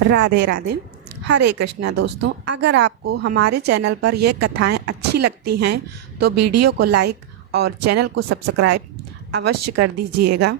राधे राधे। हरे कृष्णा दोस्तों, अगर आपको हमारे चैनल पर ये कथाएं अच्छी लगती हैं तो वीडियो को लाइक और चैनल को सब्सक्राइब अवश्य कर दीजिएगा।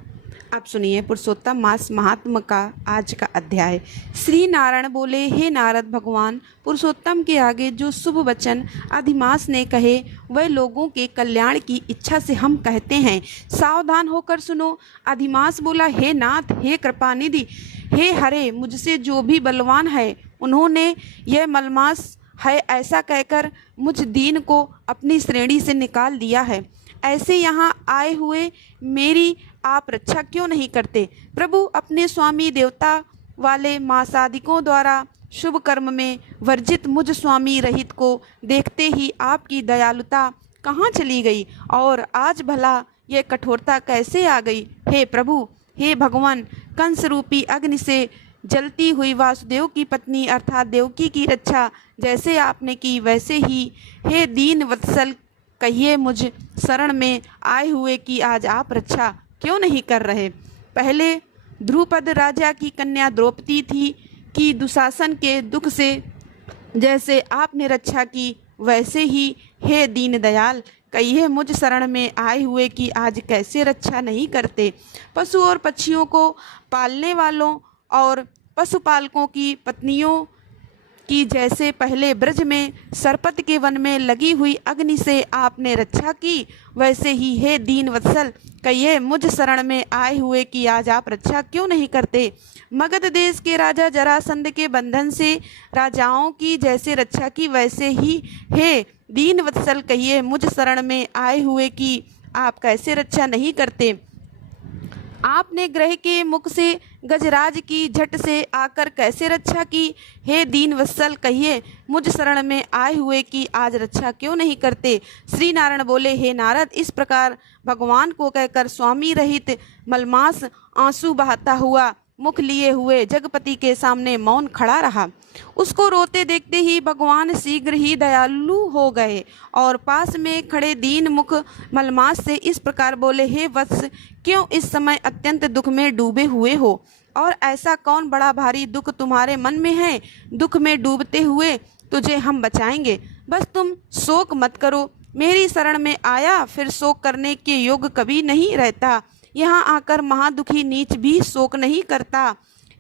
अब सुनिए पुरुषोत्तम मास महात्म का आज का अध्याय। श्री नारायण बोले, हे नारद भगवान, पुरुषोत्तम के आगे जो शुभ वचन अधिमास ने कहे वह लोगों के कल्याण की इच्छा से हम कहते हैं, सावधान होकर सुनो। अधिमास बोला, हे नाथ, हे कृपानिधि, हे हरे, मुझसे जो भी बलवान है उन्होंने यह मलमास है ऐसा कहकर मुझ दीन को अपनी श्रेणी से निकाल दिया है। ऐसे यहाँ आए हुए मेरी आप रक्षा क्यों नहीं करते? प्रभु, अपने स्वामी देवता वाले मासादिकों द्वारा शुभ कर्म में वर्जित मुझ स्वामी रहित को देखते ही आपकी दयालुता कहाँ चली गई और आज भला ये कठोरता कैसे आ गई? हे प्रभु, हे भगवान, कंस रूपी अग्नि से जलती हुई वासुदेव की पत्नी अर्थात देवकी की रक्षा जैसे आपने की वैसे ही हे दीन वत्सल कहिए मुझ शरण में आए हुए कि आज आप रक्षा क्यों नहीं कर रहे? पहले ध्रुपद राजा की कन्या द्रौपदी थी कि दुशासन के दुख से जैसे आपने रक्षा की वैसे ही हे दीन दयाल कहिए मुझ शरण में आए हुए कि आज कैसे रक्षा नहीं करते? पशु और पक्षियों को पालने वालों और पशुपालकों की पत्नियों की जैसे पहले ब्रज में सरपत के वन में लगी हुई अग्नि से आपने रक्षा की वैसे ही हे दीन वत्सल कहिए मुझ शरण में आए हुए कि आज आप रक्षा क्यों नहीं करते? मगध देश के राजा जरासंध के बंधन से राजाओं की जैसे रक्षा की वैसे ही हे दीन वत्सल कहिए मुझ शरण में आए हुए कि आप कैसे रक्षा नहीं करते? आपने ग्रह के मुख से गजराज की झट से आकर कैसे रक्षा की? हे दीन वत्सल कहिए मुझ शरण में आए हुए कि आज रक्षा क्यों नहीं करते? श्री नारायण बोले, हे नारद, इस प्रकार भगवान को कहकर स्वामी रहित मलमास आंसू बहाता हुआ मुख लिए हुए जगपति के सामने मौन खड़ा रहा। उसको रोते देखते ही भगवान शीघ्र ही दयालु हो गए और पास में खड़े दीन मुख मलमास से इस प्रकार बोले, हे वत्स, क्यों इस समय अत्यंत दुख में डूबे हुए हो और ऐसा कौन बड़ा भारी दुख तुम्हारे मन में है? दुख में डूबते हुए तुझे हम बचाएंगे, बस तुम शोक मत करो। मेरी शरण में आया फिर शोक करने के योग कभी नहीं रहता। यहाँ आकर महादुखी नीच भी शोक नहीं करता।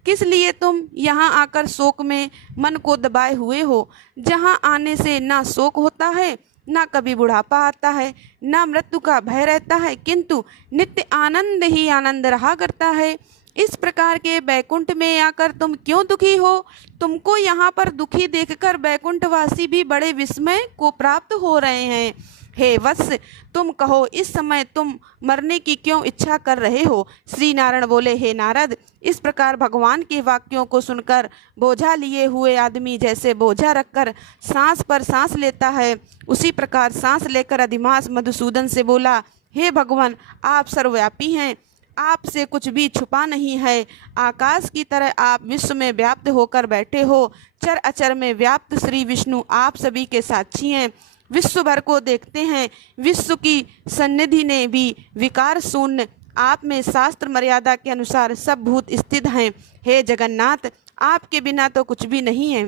किस लिए तुम यहाँ आकर शोक में मन को दबाए हुए हो? जहाँ आने से ना शोक होता है, ना कभी बुढ़ापा आता है, ना मृत्यु का भय रहता है, किंतु नित्य आनंद ही आनंद रहा करता है। इस प्रकार के बैकुंठ में आकर तुम क्यों दुखी हो? तुमको यहाँ पर दुखी देखकर बैकुंठवासी भी बड़े विस्मय को प्राप्त हो रहे हैं। हे वत्स, तुम कहो, इस समय तुम मरने की क्यों इच्छा कर रहे हो? श्री नारायण बोले, हे नारद, इस प्रकार भगवान के वाक्यों को सुनकर बोझा लिए हुए आदमी जैसे बोझा रखकर सांस पर सांस लेता है उसी प्रकार सांस लेकर अधिमास मधुसूदन से बोला, हे भगवान, आप सर्वव्यापी हैं, आपसे कुछ भी छुपा नहीं है। आकाश की तरह आप विश्व में व्याप्त होकर बैठे हो। चर अचर में व्याप्त श्री विष्णु आप सभी के साक्षी हैं, विश्व भर को देखते हैं। विश्व की सन्निधि ने भी विकार शून्य आप में शास्त्र मर्यादा के अनुसार सब भूत स्थित हैं। हे जगन्नाथ, आपके बिना तो कुछ भी नहीं है।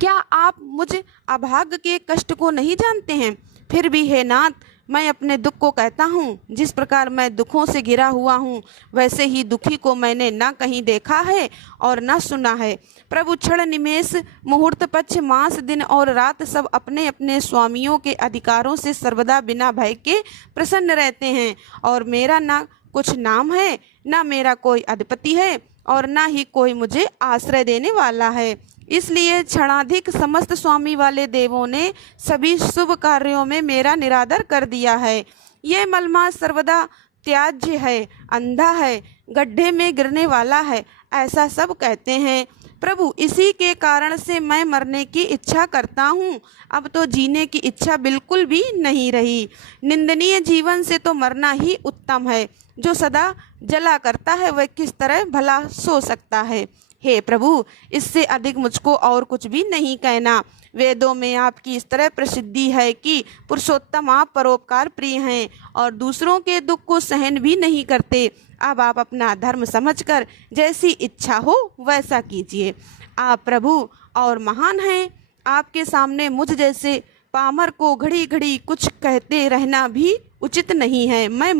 क्या आप मुझ अभाग्य के कष्ट को नहीं जानते हैं? फिर भी हे नाथ, मैं अपने दुख को कहता हूँ। जिस प्रकार मैं दुखों से घिरा हुआ हूँ वैसे ही दुखी को मैंने ना कहीं देखा है और ना सुना है। प्रभु क्षण निमेष मुहूर्त पक्ष मास दिन और रात सब अपने अपने स्वामियों के अधिकारों से सर्वदा बिना भय के प्रसन्न रहते हैं और मेरा ना कुछ नाम है, ना मेरा कोई अधिपति है और ना ही कोई मुझे आश्रय देने वाला है। इसलिए क्षणाधिक समस्त स्वामी वाले देवों ने सभी शुभ कार्यों में मेरा निरादर कर दिया है। ये मलमास सर्वदा त्याज्य है, अंधा है, गड्ढे में गिरने वाला है, ऐसा सब कहते हैं। प्रभु, इसी के कारण से मैं मरने की इच्छा करता हूँ। अब तो जीने की इच्छा बिल्कुल भी नहीं रही। निंदनीय जीवन से तो मरना ही उत्तम है। जो सदा जला करता है वह किस तरह भला सो सकता है? हे प्रभु, इससे अधिक मुझको और कुछ भी नहीं कहना। वेदों में आपकी इस तरह प्रसिद्धि है कि पुरुषोत्तम आप परोपकार प्रिय हैं और दूसरों के दुख को सहन भी नहीं करते। अब आप अपना धर्म समझकर जैसी इच्छा हो वैसा कीजिए। आप प्रभु और महान हैं। आपके सामने मुझ जैसे पामर को घड़ी घड़ी कुछ कहते रहना भी उचित नहीं है। मैं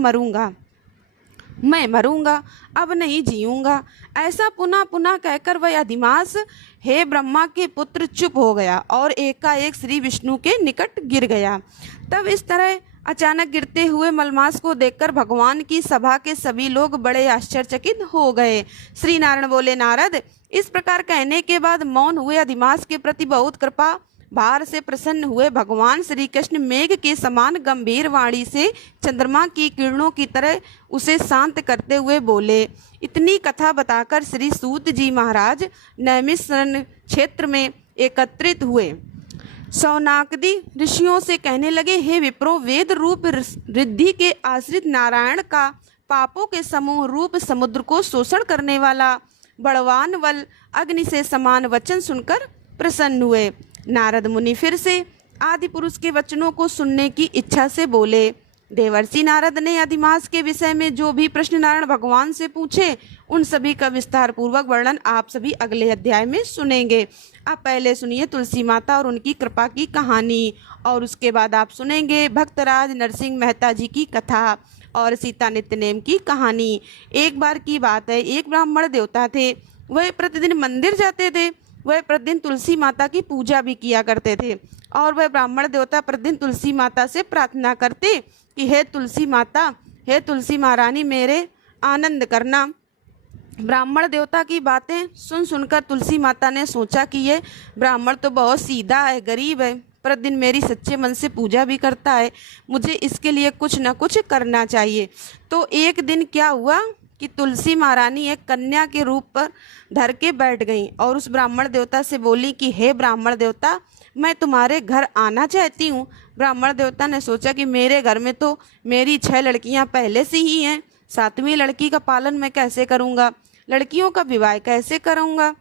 मरूंगा, अब नहीं जीऊंगा। ऐसा पुनः पुनः कहकर वह अधिमास हे ब्रह्मा के पुत्र चुप हो गया और एकाएक श्री विष्णु के निकट गिर गया। तब इस तरह अचानक गिरते हुए मलमास को देखकर भगवान की सभा के सभी लोग बड़े आश्चर्यचकित हो गए। श्री नारायण बोले, नारद, इस प्रकार कहने के बाद मौन हुए अधिमास के प्रति बहुत कृपा भार से प्रसन्न हुए भगवान श्री कृष्ण मेघ के समान गंभीर वाणी से चंद्रमा की किरणों की तरह उसे शांत करते हुए बोले। इतनी कथा बताकर श्री सूत जी महाराज नैमिषारण्य क्षेत्र में एकत्रित हुए। शौनाकदि ऋषियों से कहने लगे, हे विप्रो, वेद रूप रिद्धि के आश्रित नारायण का पापों के समूह रूप समुद्र को शोषण करने वाला बड़वान वल अग्नि से समान वचन सुनकर प्रसन्न हुए। नारद मुनि फिर से आदि पुरुष के वचनों को सुनने की इच्छा से बोले। देवर्षि नारद ने अधिमास के विषय में जो भी प्रश्न नारायण भगवान से पूछे उन सभी का विस्तार पूर्वक वर्णन आप सभी अगले अध्याय में सुनेंगे। आप पहले सुनिए तुलसी माता और उनकी कृपा की कहानी, और उसके बाद आप सुनेंगे भक्तराज नरसिंह मेहता जी की कथा और सीता नित्यनेम की कहानी। एक बार की बात है, एक ब्राह्मण देवता थे। वह प्रतिदिन मंदिर जाते थे। वह प्रतिदिन तुलसी माता की पूजा भी किया करते थे और वह ब्राह्मण देवता प्रतिदिन तुलसी माता से प्रार्थना करते कि हे तुलसी माता, हे तुलसी महारानी, मेरे आनंद करना। ब्राह्मण देवता की बातें सुन सुनकर तुलसी माता ने सोचा कि ये ब्राह्मण तो बहुत सीधा है, गरीब है, प्रतिदिन मेरी सच्चे मन से पूजा भी करता है, मुझे इसके लिए कुछ न कुछ करना चाहिए। तो एक दिन क्या हुआ कि तुलसी महारानी एक कन्या के रूप पर धर के बैठ गईं और उस ब्राह्मण देवता से बोली कि हे ब्राह्मण देवता, मैं तुम्हारे घर आना चाहती हूँ। ब्राह्मण देवता ने सोचा कि मेरे घर में तो मेरी 6 लड़कियाँ पहले से ही हैं, 7वीं लड़की का पालन मैं कैसे करूँगा, लड़कियों का विवाह कैसे करूँगा,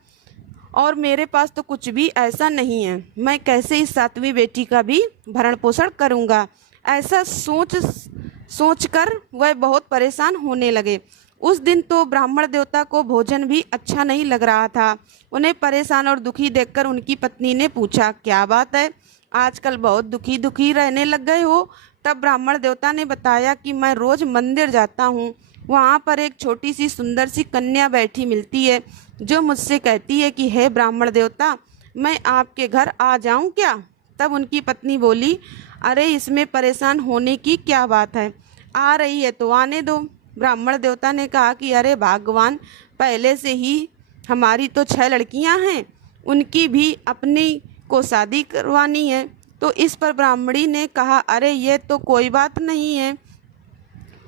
और मेरे पास तो कुछ भी ऐसा नहीं है, मैं कैसे इस 7वीं बेटी का भी भरण पोषण करूँगा। ऐसा सोच कर वह बहुत परेशान होने लगे। उस दिन तो ब्राह्मण देवता को भोजन भी अच्छा नहीं लग रहा था। उन्हें परेशान और दुखी देखकर उनकी पत्नी ने पूछा, क्या बात है, आजकल बहुत दुखी रहने लग गए हो। तब ब्राह्मण देवता ने बताया कि मैं रोज मंदिर जाता हूँ, वहाँ पर एक छोटी सी सुंदर सी कन्या बैठी मिलती है जो मुझसे कहती है कि हे ब्राह्मण देवता, मैं आपके घर आ जाऊँ क्या। तब उनकी पत्नी बोली, अरे इसमें परेशान होने की क्या बात है, आ रही है तो आने दो। ब्राह्मण देवता ने कहा कि अरे भगवान, पहले से ही हमारी तो 6 लड़कियां हैं, उनकी भी अपनी को शादी करवानी है। तो इस पर ब्राह्मणी ने कहा, अरे ये तो कोई बात नहीं है,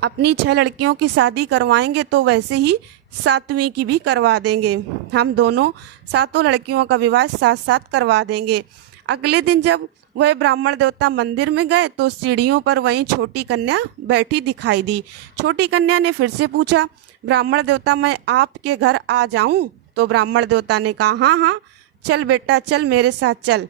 अपनी 6 लड़कियों की शादी करवाएंगे तो वैसे ही 7वीं की भी करवा देंगे, हम दोनों 7 लड़कियों का विवाह साथ साथ करवा देंगे। अगले दिन जब वह ब्राह्मण देवता मंदिर में गए तो सीढ़ियों पर वहीं छोटी कन्या बैठी दिखाई दी। छोटी कन्या ने फिर से पूछा, ब्राह्मण देवता, मैं आपके घर आ जाऊं? तो ब्राह्मण देवता ने कहा, हाँ हाँ चल बेटा, चल मेरे साथ चल।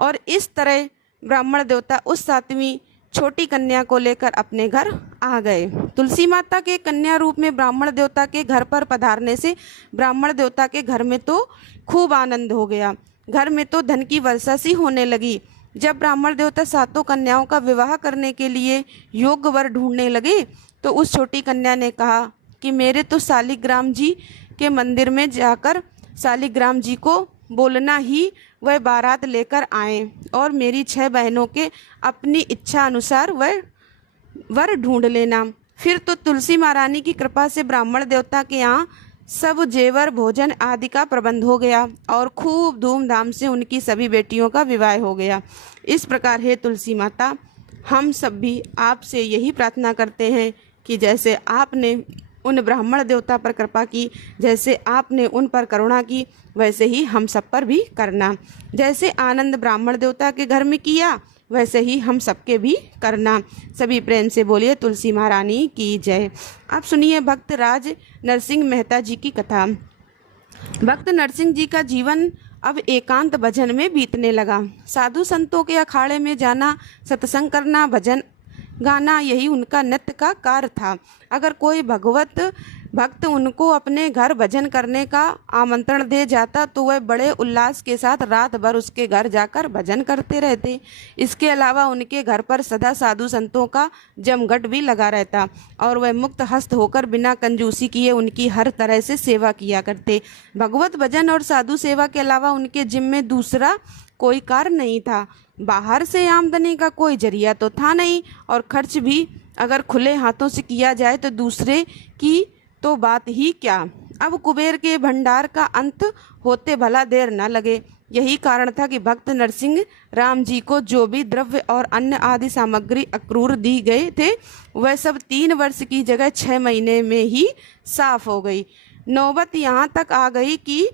और इस तरह ब्राह्मण देवता उस 7वीं छोटी कन्या को लेकर अपने घर आ गए। तुलसी माता के कन्या रूप में ब्राह्मण देवता के घर पर पधारने से ब्राह्मण देवता के घर में तो खूब आनंद हो गया। घर में तो धन की वर्षा सी होने लगी। जब ब्राह्मण देवता 7 कन्याओं का विवाह करने के लिए योग्य वर ढूंढने लगे तो उस छोटी कन्या ने कहा कि मेरे तो शालिग्राम जी के मंदिर में जाकर शालिग्राम जी को बोलना ही वह बारात लेकर आए और मेरी 6 बहनों के अपनी इच्छा अनुसार वह वर ढूंढ लेना। फिर तो तुलसी महारानी की कृपा से ब्राह्मण देवता के यहाँ सब जेवर भोजन आदि का प्रबंध हो गया और खूब धूमधाम से उनकी सभी बेटियों का विवाह हो गया। इस प्रकार हे तुलसी माता, हम सब भी आपसे यही प्रार्थना करते हैं कि जैसे आपने उन ब्राह्मण देवता पर कृपा की, जैसे आपने उन पर करुणा की, वैसे ही हम सब पर भी करना। जैसे आनंद ब्राह्मण देवता के घर में किया वैसे ही हम सबके भी करना। सभी प्रेम से बोलिए तुलसी महारानी की जय। आप सुनिए भक्तराज नरसिंह मेहता जी की कथा। भक्त नरसिंह जी का जीवन अब एकांत भजन में बीतने लगा। साधु संतों के अखाड़े में जाना, सत्संग करना, भजन गाना, यही उनका नित्य का कार्य था। अगर कोई भगवत भक्त उनको अपने घर भजन करने का आमंत्रण दे जाता तो वह बड़े उल्लास के साथ रात भर उसके घर जाकर भजन करते रहते। इसके अलावा उनके घर पर सदा साधु संतों का जमघट भी लगा रहता और वह मुक्त हस्त होकर बिना कंजूसी किए उनकी हर तरह से सेवा किया करते। भगवत भजन और साधु सेवा के अलावा उनके जिम्मे दूसरा कोई कार्य नहीं था। बाहर से आमदनी का कोई जरिया तो था नहीं, और खर्च भी अगर खुले हाथों से किया जाए तो दूसरे की तो बात ही क्या। अब कुबेर के भंडार का अंत होते भला देर न लगे। यही कारण था कि भक्त नरसिंह राम जी को जो भी द्रव्य और अन्य आदि सामग्री अक्रूर दी गए थे वह सब 3 वर्ष की जगह 6 महीने में ही साफ हो गई। नौबत यहाँ तक आ गई कि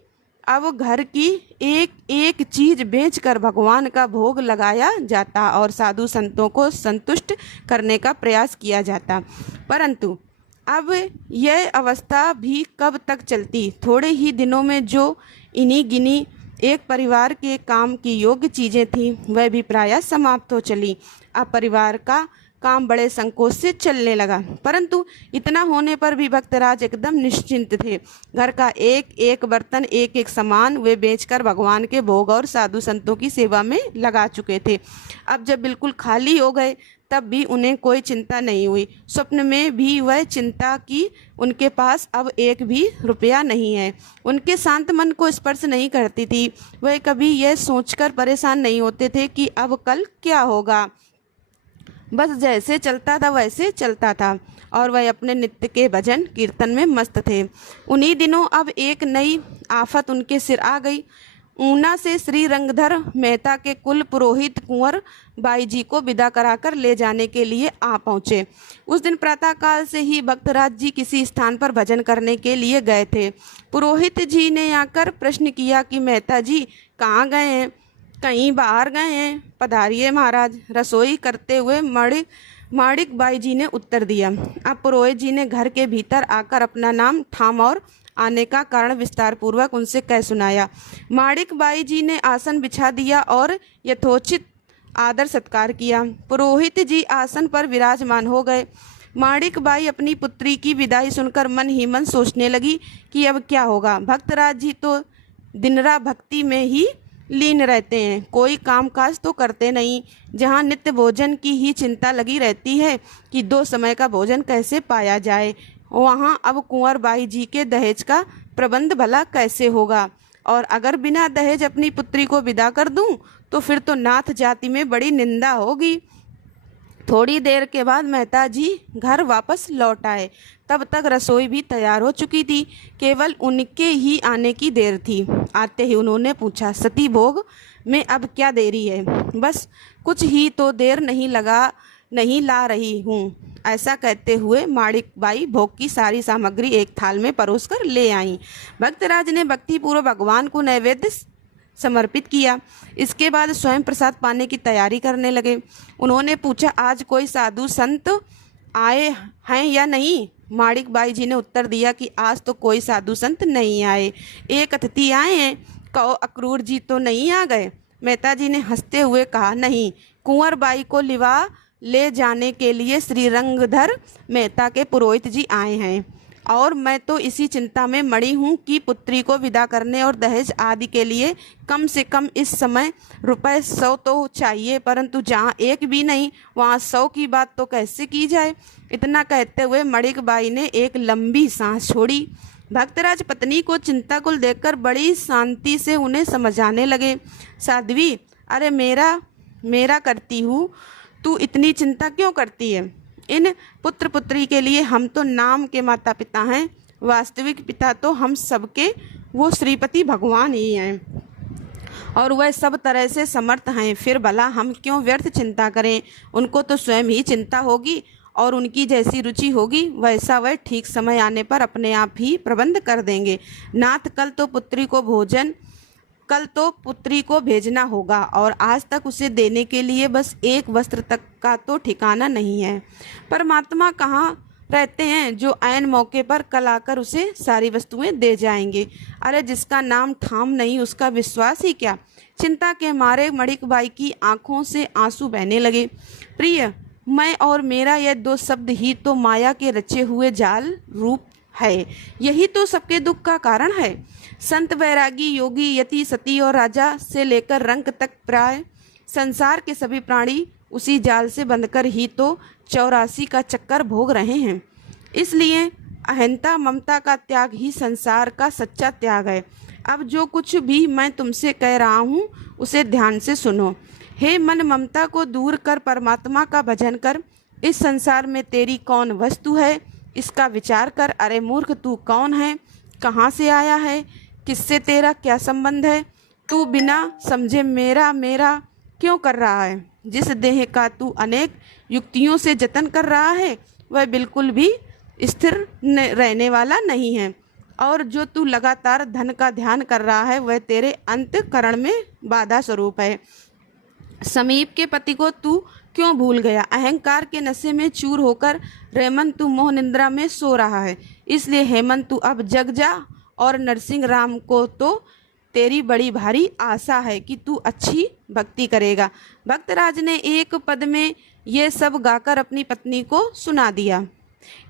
अब घर की एक एक चीज बेचकर भगवान का भोग लगाया जाता और साधु संतों को संतुष्ट करने का प्रयास किया जाता। परंतु अब यह अवस्था भी कब तक चलती। थोड़े ही दिनों में जो इन्हीं गिनी एक परिवार के काम की योग्य चीज़ें थीं वह भी प्रायः समाप्त हो चली। अब परिवार का काम बड़े संकोच से चलने लगा, परंतु इतना होने पर भी भक्तराज एकदम निश्चिंत थे। घर का एक एक बर्तन, एक एक सामान वे बेचकर भगवान के भोग और साधु संतों की सेवा में लगा चुके थे। अब जब बिल्कुल खाली हो गए तब भी उन्हें कोई चिंता नहीं हुई। स्वप्न में भी वह चिंता कि उनके पास अब एक भी रुपया नहीं है उनके शांत मन को स्पर्श नहीं करती थी। वह कभी यह सोचकर परेशान नहीं होते थे कि अब कल क्या होगा। बस जैसे चलता था वैसे चलता था और वह अपने नित्य के भजन कीर्तन में मस्त थे। उन्हीं दिनों अब एक नई आफत उनके सिर आ गई। ऊना से श्री रंगधर मेहता के कुल पुरोहित कुंवर बाई जी को विदा कराकर ले जाने के लिए आ पहुँचे। उस दिन प्रातःकाल से ही भक्तराज जी किसी स्थान पर भजन करने के लिए गए थे। पुरोहित जी ने आकर प्रश्न किया कि मेहता जी कहाँ गए हैं? कहीं बाहर गए हैं? पधारिए महाराज, रसोई करते हुए माणिक बाई जी ने उत्तर दिया। अब पुरोहित जी ने घर के भीतर आकर अपना नाम, ठाम और आने का कारण विस्तार पूर्वक उनसे कह सुनाया। माणिक बाई जी ने आसन बिछा दिया और यथोचित आदर सत्कार किया। पुरोहित जी आसन पर विराजमान हो गए। माणिक बाई अपनी पुत्री की विदाई सुनकर मन ही मन सोचने लगी कि अब क्या होगा। भक्तराज जी तो दिनरा भक्ति में ही लीन रहते हैं, कोई कामकाज तो करते नहीं। जहाँ नित्य भोजन की ही चिंता लगी रहती है कि 2 समय का भोजन कैसे पाया जाए, वहाँ अब कुंवर बाई जी के दहेज का प्रबंध भला कैसे होगा। और अगर बिना दहेज अपनी पुत्री को विदा कर दूं तो फिर तो नाथ जाति में बड़ी निंदा होगी। थोड़ी देर के बाद मेहता जी घर वापस लौट आए। तब तक रसोई भी तैयार हो चुकी थी, केवल उनके ही आने की देर थी। आते ही उन्होंने पूछा, सती भोग में अब क्या देरी है? बस कुछ ही तो देर नहीं ला रही हूँ। ऐसा कहते हुए माणिक बाई भोग की सारी सामग्री एक थाल में परोसकर ले आईं। भक्तराज ने भक्तिपूर्वक भगवान को नैवेद्य समर्पित किया। इसके बाद स्वयं प्रसाद पाने की तैयारी करने लगे। उन्होंने पूछा, आज कोई साधु संत आए हैं या नहीं? माणिक बाई जी ने उत्तर दिया कि आज तो कोई साधु संत नहीं आए, एक अतिथि आए हैं। कहो अक्रूर जी तो नहीं आ गए? मेहता जी ने हंसते हुए कहा, नहीं, कुंवर बाई को लिवा ले जाने के लिए श्री रंगधर मेहता के पुरोहित जी आए हैं और मैं तो इसी चिंता में मड़ी हूँ कि पुत्री को विदा करने और दहेज आदि के लिए कम से कम इस समय रुपए 100 तो चाहिए, परंतु जहाँ एक भी नहीं वहाँ 100 की बात तो कैसे की जाए। इतना कहते हुए माणिक बाई ने एक लंबी सांस छोड़ी। भक्तराज पत्नी को चिंताकुल देखकर बड़ी शांति से उन्हें समझाने लगे। साध्वी, अरे मेरा करती हूँ, तू इतनी चिंता क्यों करती है? इन पुत्र पुत्री के लिए हम तो नाम के माता पिता हैं, वास्तविक पिता तो हम सबके वो श्रीपति भगवान ही हैं और वह सब तरह से समर्थ हैं। फिर भला हम क्यों व्यर्थ चिंता करें? उनको तो स्वयं ही चिंता होगी और उनकी जैसी रुचि होगी वैसा वह ठीक समय आने पर अपने आप ही प्रबंध कर देंगे। नाथ, कल तो पुत्री को भेजना होगा और आज तक उसे देने के लिए बस एक वस्त्र तक का तो ठिकाना नहीं है। परमात्मा कहाँ रहते हैं जो ऐन मौके पर कल आकर उसे सारी वस्तुएं दे जाएंगे। अरे जिसका नाम ठाम नहीं उसका विश्वास ही क्या। चिंता के मारे मणिकबाई की आंखों से आंसू बहने लगे। प्रिय, मैं और मेरा यह दो शब्द ही तो माया के रचे हुए जाल रूप है। यही तो सबके दुख का कारण है। संत, वैरागी, योगी, यति, सती और राजा से लेकर रंक तक प्राय संसार के सभी प्राणी उसी जाल से बंधकर ही तो 84 का चक्कर भोग रहे हैं। इसलिए अहंता ममता का त्याग ही संसार का सच्चा त्याग है। अब जो कुछ भी मैं तुमसे कह रहा हूँ उसे ध्यान से सुनो। हे मन, ममता को दूर कर परमात्मा का भजन कर। इस संसार में तेरी कौन वस्तु है इसका विचार कर। अरे मूर्ख, तू कौन है, कहाँ से आया है, किससे तेरा क्या संबंध है। तू बिना समझे मेरा मेरा क्यों कर रहा है। जिस देह का तू अनेक युक्तियों से जतन कर रहा है वह बिल्कुल भी स्थिर रहने वाला नहीं है। और जो तू लगातार धन का ध्यान कर रहा है वह तेरे अंतःकरण में बाधा स्वरूप है। समीप के पति को तू क्यों भूल गया। अहंकार के नशे में चूर होकर रेमन तू मोह निंद्रा में सो रहा है। इसलिए हेमंत तू अब जग जा। और नरसिंह राम को तो तेरी बड़ी भारी आशा है कि तू अच्छी भक्ति करेगा। भक्तराज ने एक पद में ये सब गाकर अपनी पत्नी को सुना दिया।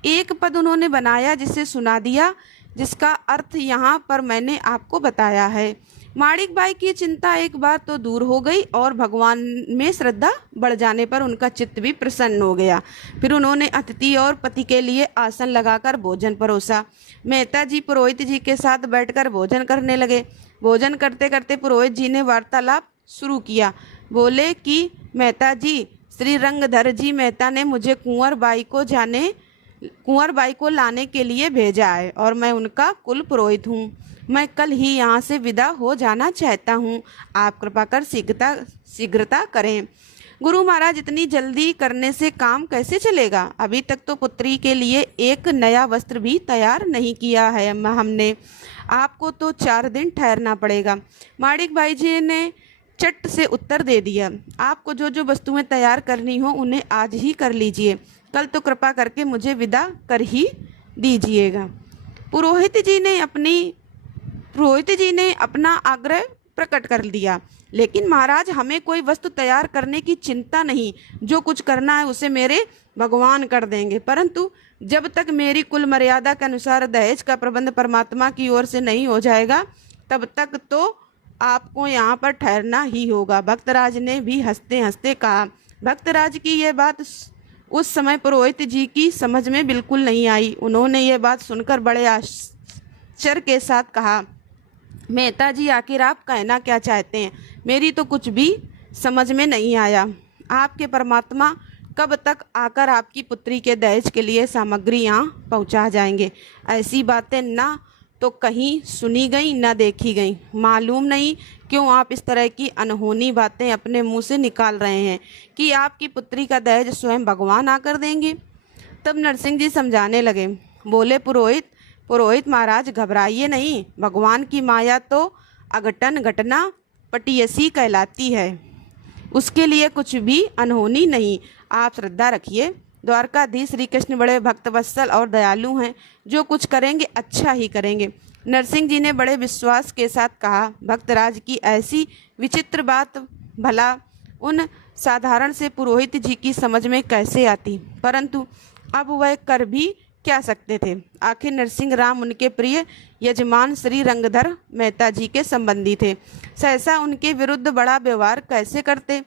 एक पद उन्होंने बनाया जिसे सुना दिया, जिसका अर्थ यहाँ पर मैंने आपको बताया है। माणिकबाई की चिंता एक बार तो दूर हो गई और भगवान में श्रद्धा बढ़ जाने पर उनका चित्त भी प्रसन्न हो गया। फिर उन्होंने अतिथि और पति के लिए आसन लगाकर भोजन परोसा। मेहता जी पुरोहित जी के साथ बैठकर भोजन करने लगे। भोजन करते करते पुरोहित जी ने वार्तालाप शुरू किया। बोले कि मेहता जी, श्री रंगधर जी मेहता ने मुझे कुंवर बाई को लाने के लिए भेजा है और मैं उनका कुल पुरोहित हूँ। मैं कल ही यहाँ से विदा हो जाना चाहता हूँ। आप कृपा कर शीघ्रता करें। गुरु महाराज, इतनी जल्दी करने से काम कैसे चलेगा। अभी तक तो पुत्री के लिए एक नया वस्त्र भी तैयार नहीं किया है हमने। आपको तो 4 दिन ठहरना पड़ेगा। माणिकबाई जी ने चट से उत्तर दे दिया। आपको जो जो वस्तुएं तैयार करनी हो उन्हें आज ही कर लीजिए। कल तो कृपा करके मुझे विदा कर ही दीजिएगा। पुरोहित जी ने अपना आग्रह प्रकट कर दिया। लेकिन महाराज, हमें कोई वस्तु तैयार करने की चिंता नहीं। जो कुछ करना है उसे मेरे भगवान कर देंगे। परंतु जब तक मेरी कुल मर्यादा के अनुसार दहेज का प्रबंध परमात्मा की ओर से नहीं हो जाएगा तब तक तो आपको यहाँ पर ठहरना ही होगा। भक्तराज ने भी हंसते हंसते कहा। भक्तराज की यह बात उस समय पुरोहित जी की समझ में बिल्कुल नहीं आई। उन्होंने ये बात सुनकर बड़े आश्चर्य के साथ कहा, मेहता जी, आखिर आप कहना क्या चाहते हैं। मेरी तो कुछ भी समझ में नहीं आया। आपके परमात्मा कब तक आकर आपकी पुत्री के दहेज के लिए सामग्री यहाँ पहुँचा जाएंगे। ऐसी बातें ना तो कहीं सुनी गई ना देखी गई। मालूम नहीं क्यों आप इस तरह की अनहोनी बातें अपने मुंह से निकाल रहे हैं कि आपकी पुत्री का दहेज स्वयं भगवान आकर देंगे। तब नरसिंह जी समझाने लगे। बोले, पुरोहित महाराज, घबराइए नहीं। भगवान की माया तो अघटन घटना पटियसी कहलाती है। उसके लिए कुछ भी अनहोनी नहीं। आप श्रद्धा रखिए। द्वारकाधीश श्री कृष्ण बड़े भक्तवत्सल और दयालु हैं। जो कुछ करेंगे अच्छा ही करेंगे। नरसिंह जी ने बड़े विश्वास के साथ कहा। भक्तराज की ऐसी विचित्र बात भला उन साधारण से पुरोहित जी की समझ में कैसे आती। परंतु अब वह कर भी क्या सकते थे। आखिर नरसिंह राम उनके प्रिय यजमान श्री रंगधर मेहता जी के संबंधी थे। सहसा उनके विरुद्ध बड़ा व्यवहार कैसे करते।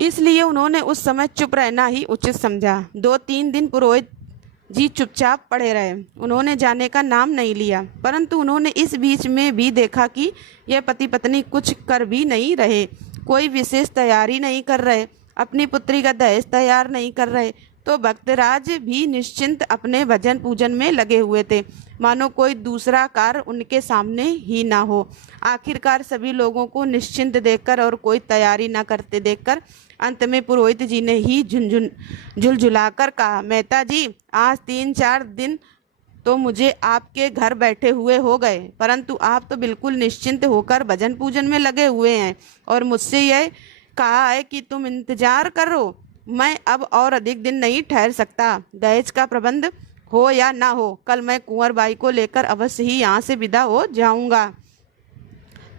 इसलिए उन्होंने उस समय चुप रहना ही उचित समझा। 2-3 दिन पुरोहित जी चुपचाप पड़े रहे। उन्होंने जाने का नाम नहीं लिया। परंतु उन्होंने इस बीच में भी देखा कि यह पति पत्नी कुछ कर भी नहीं रहे। कोई विशेष तैयारी नहीं कर रहे। अपनी पुत्री का दहेज तैयार नहीं कर रहे। तो भक्तराज भी निश्चिंत अपने भजन पूजन में लगे हुए थे, मानो कोई दूसरा कार्य उनके सामने ही ना हो। आखिरकार सभी लोगों को निश्चिंत देखकर और कोई तैयारी ना करते देखकर अंत में पुरोहित जी ने ही झुलझुलाकर कहा, मेहता जी, आज 3-4 दिन तो मुझे आपके घर बैठे हुए हो गए, परंतु आप तो बिल्कुल निश्चिंत होकर भजन पूजन में लगे हुए हैं और मुझसे यह कहा है कि तुम इंतजार करो। मैं अब और अधिक दिन नहीं ठहर सकता। दहेज का प्रबंध हो या ना हो, कल मैं कुंवर बाई को लेकर अवश्य ही यहाँ से विदा हो जाऊंगा।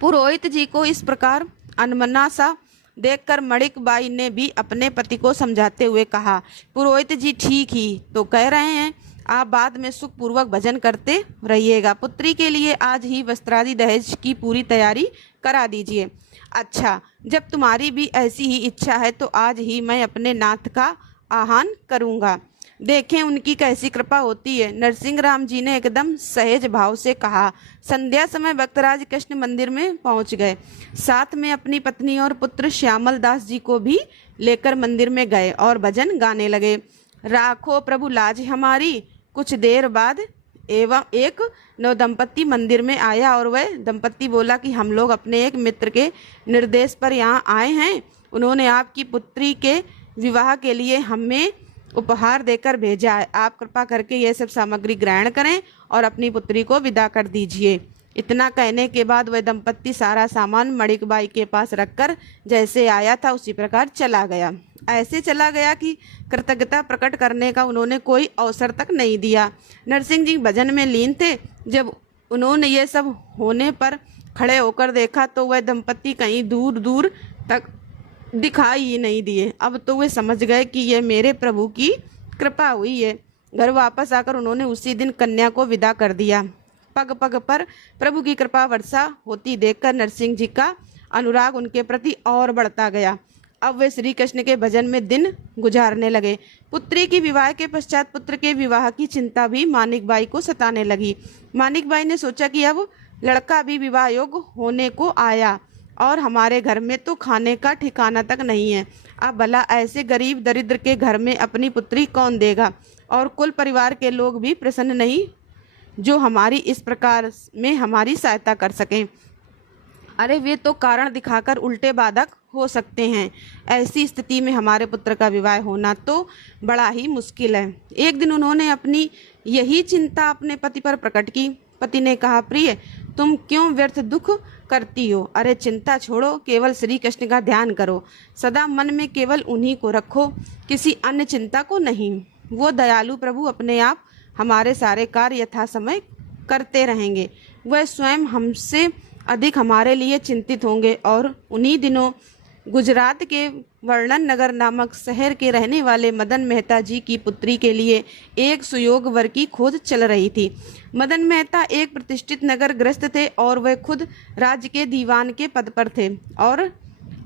पुरोहित जी को इस प्रकार अनमना सा देखकर मणिक बाई ने भी अपने पति को समझाते हुए कहा, पुरोहित जी ठीक ही तो कह रहे हैं, आप बाद में सुखपूर्वक भजन करते रहिएगा। पुत्री के लिए आज ही वस्त्रादि दहेज की पूरी तैयारी करा दीजिए। अच्छा, जब तुम्हारी भी ऐसी ही इच्छा है तो आज ही मैं अपने नाथ का आह्वान करूंगा, देखें उनकी कैसी कृपा होती है। नरसिंह राम जी ने एकदम सहज भाव से कहा। संध्या समय भक्तराज कृष्ण मंदिर में पहुंच गए। साथ में अपनी पत्नी और पुत्र श्यामल दास जी को भी लेकर मंदिर में गए और भजन गाने लगे। राखो प्रभु लाज हमारी। कुछ देर बाद एवं एक नवदंपति मंदिर में आया और वह दंपति बोला कि हम लोग अपने एक मित्र के निर्देश पर यहाँ आए हैं। उन्होंने आपकी पुत्री के विवाह के लिए हमें उपहार देकर भेजा है। आप कृपा करके ये सब सामग्री ग्रहण करें और अपनी पुत्री को विदा कर दीजिए। इतना कहने के बाद वह दंपत्ति सारा सामान मणिक बाई के पास रखकर जैसे आया था उसी प्रकार चला गया। ऐसे चला गया कि कृतज्ञता प्रकट करने का उन्होंने कोई अवसर तक नहीं दिया। नरसिंह जी भजन में लीन थे। जब उन्होंने ये सब होने पर खड़े होकर देखा तो वह दंपत्ति कहीं दूर दूर तक दिखाई ही नहीं दिए। अब तो वे समझ गए कि यह मेरे प्रभु की कृपा हुई है। घर वापस आकर उन्होंने उसी दिन कन्या को विदा कर दिया। पग पग पर प्रभु की कृपा वर्षा होती देखकर नरसिंह जी का अनुराग उनके प्रति और बढ़ता गया। अब वे श्री कृष्ण के भजन में दिन गुजारने लगे। पुत्री की विवाह के पश्चात पुत्र के विवाह की चिंता भी मानिक बाई को सताने लगी। मानिक बाई ने सोचा कि अब लड़का भी विवाह योग्य होने को आया और हमारे घर में तो खाने का ठिकाना तक नहीं है। अब भला ऐसे गरीब दरिद्र के घर में अपनी पुत्री कौन देगा, और कुल परिवार के लोग भी प्रसन्न नहीं जो हमारी इस प्रकार में हमारी सहायता कर सकें। अरे वे तो कारण दिखाकर उल्टे बाधक हो सकते हैं। ऐसी स्थिति में हमारे पुत्र का विवाह होना तो बड़ा ही मुश्किल है। एक दिन उन्होंने अपनी यही चिंता अपने पति पर प्रकट की। पति ने कहा, प्रिय तुम क्यों व्यर्थ दुख करती हो? अरे चिंता छोड़ो, केवल श्री कृष्ण का ध्यान करो। सदा मन में केवल उन्हीं को रखो, किसी अन्य चिंता को नहीं। वो दयालु प्रभु अपने आप हमारे सारे कार्य यथा समय करते रहेंगे। वह स्वयं हमसे अधिक हमारे लिए चिंतित होंगे। और उन्हीं दिनों गुजरात के वर्णन नगर नामक शहर के रहने वाले मदन मेहता जी की पुत्री के लिए एक सुयोग वर की खोज चल रही थी। मदन मेहता एक प्रतिष्ठित नगर ग्रस्त थे और वह खुद राज्य के दीवान के पद पर थे और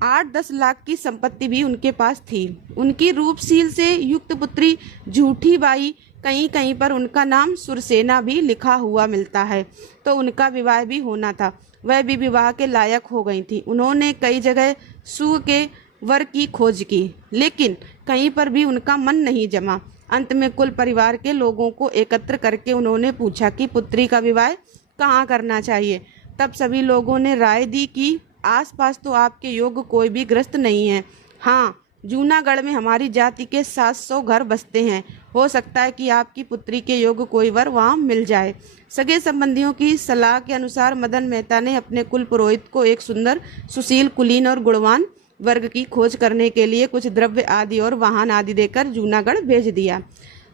8-10 लाख की संपत्ति भी उनके पास थी। उनकी रूपशील से युक्त पुत्री झूठी बाई, कहीं कहीं पर उनका नाम सुरसेना भी लिखा हुआ मिलता है, तो उनका विवाह भी होना था। वह भी विवाह के लायक हो गई थी। उन्होंने कई जगह सुख के वर की खोज की, लेकिन कहीं पर भी उनका मन नहीं जमा। अंत में कुल परिवार के लोगों को एकत्र करके उन्होंने पूछा कि पुत्री का विवाह कहाँ करना चाहिए। तब सभी लोगों ने राय दी कि आसपास तो आपके योग्य कोई भी ग्रस्त नहीं है। हाँ, जूनागढ़ में हमारी जाति के 700 घर बसते हैं। हो सकता है कि आपकी पुत्री के योग्य कोई वर वहाँ मिल जाए। सगे संबंधियों की सलाह के अनुसार मदन मेहता ने अपने कुल पुरोहित को एक सुंदर, सुशील, कुलीन और गुणवान वर्ग की खोज करने के लिए कुछ द्रव्य आदि और वाहन आदि देकर जूनागढ़ भेज दिया।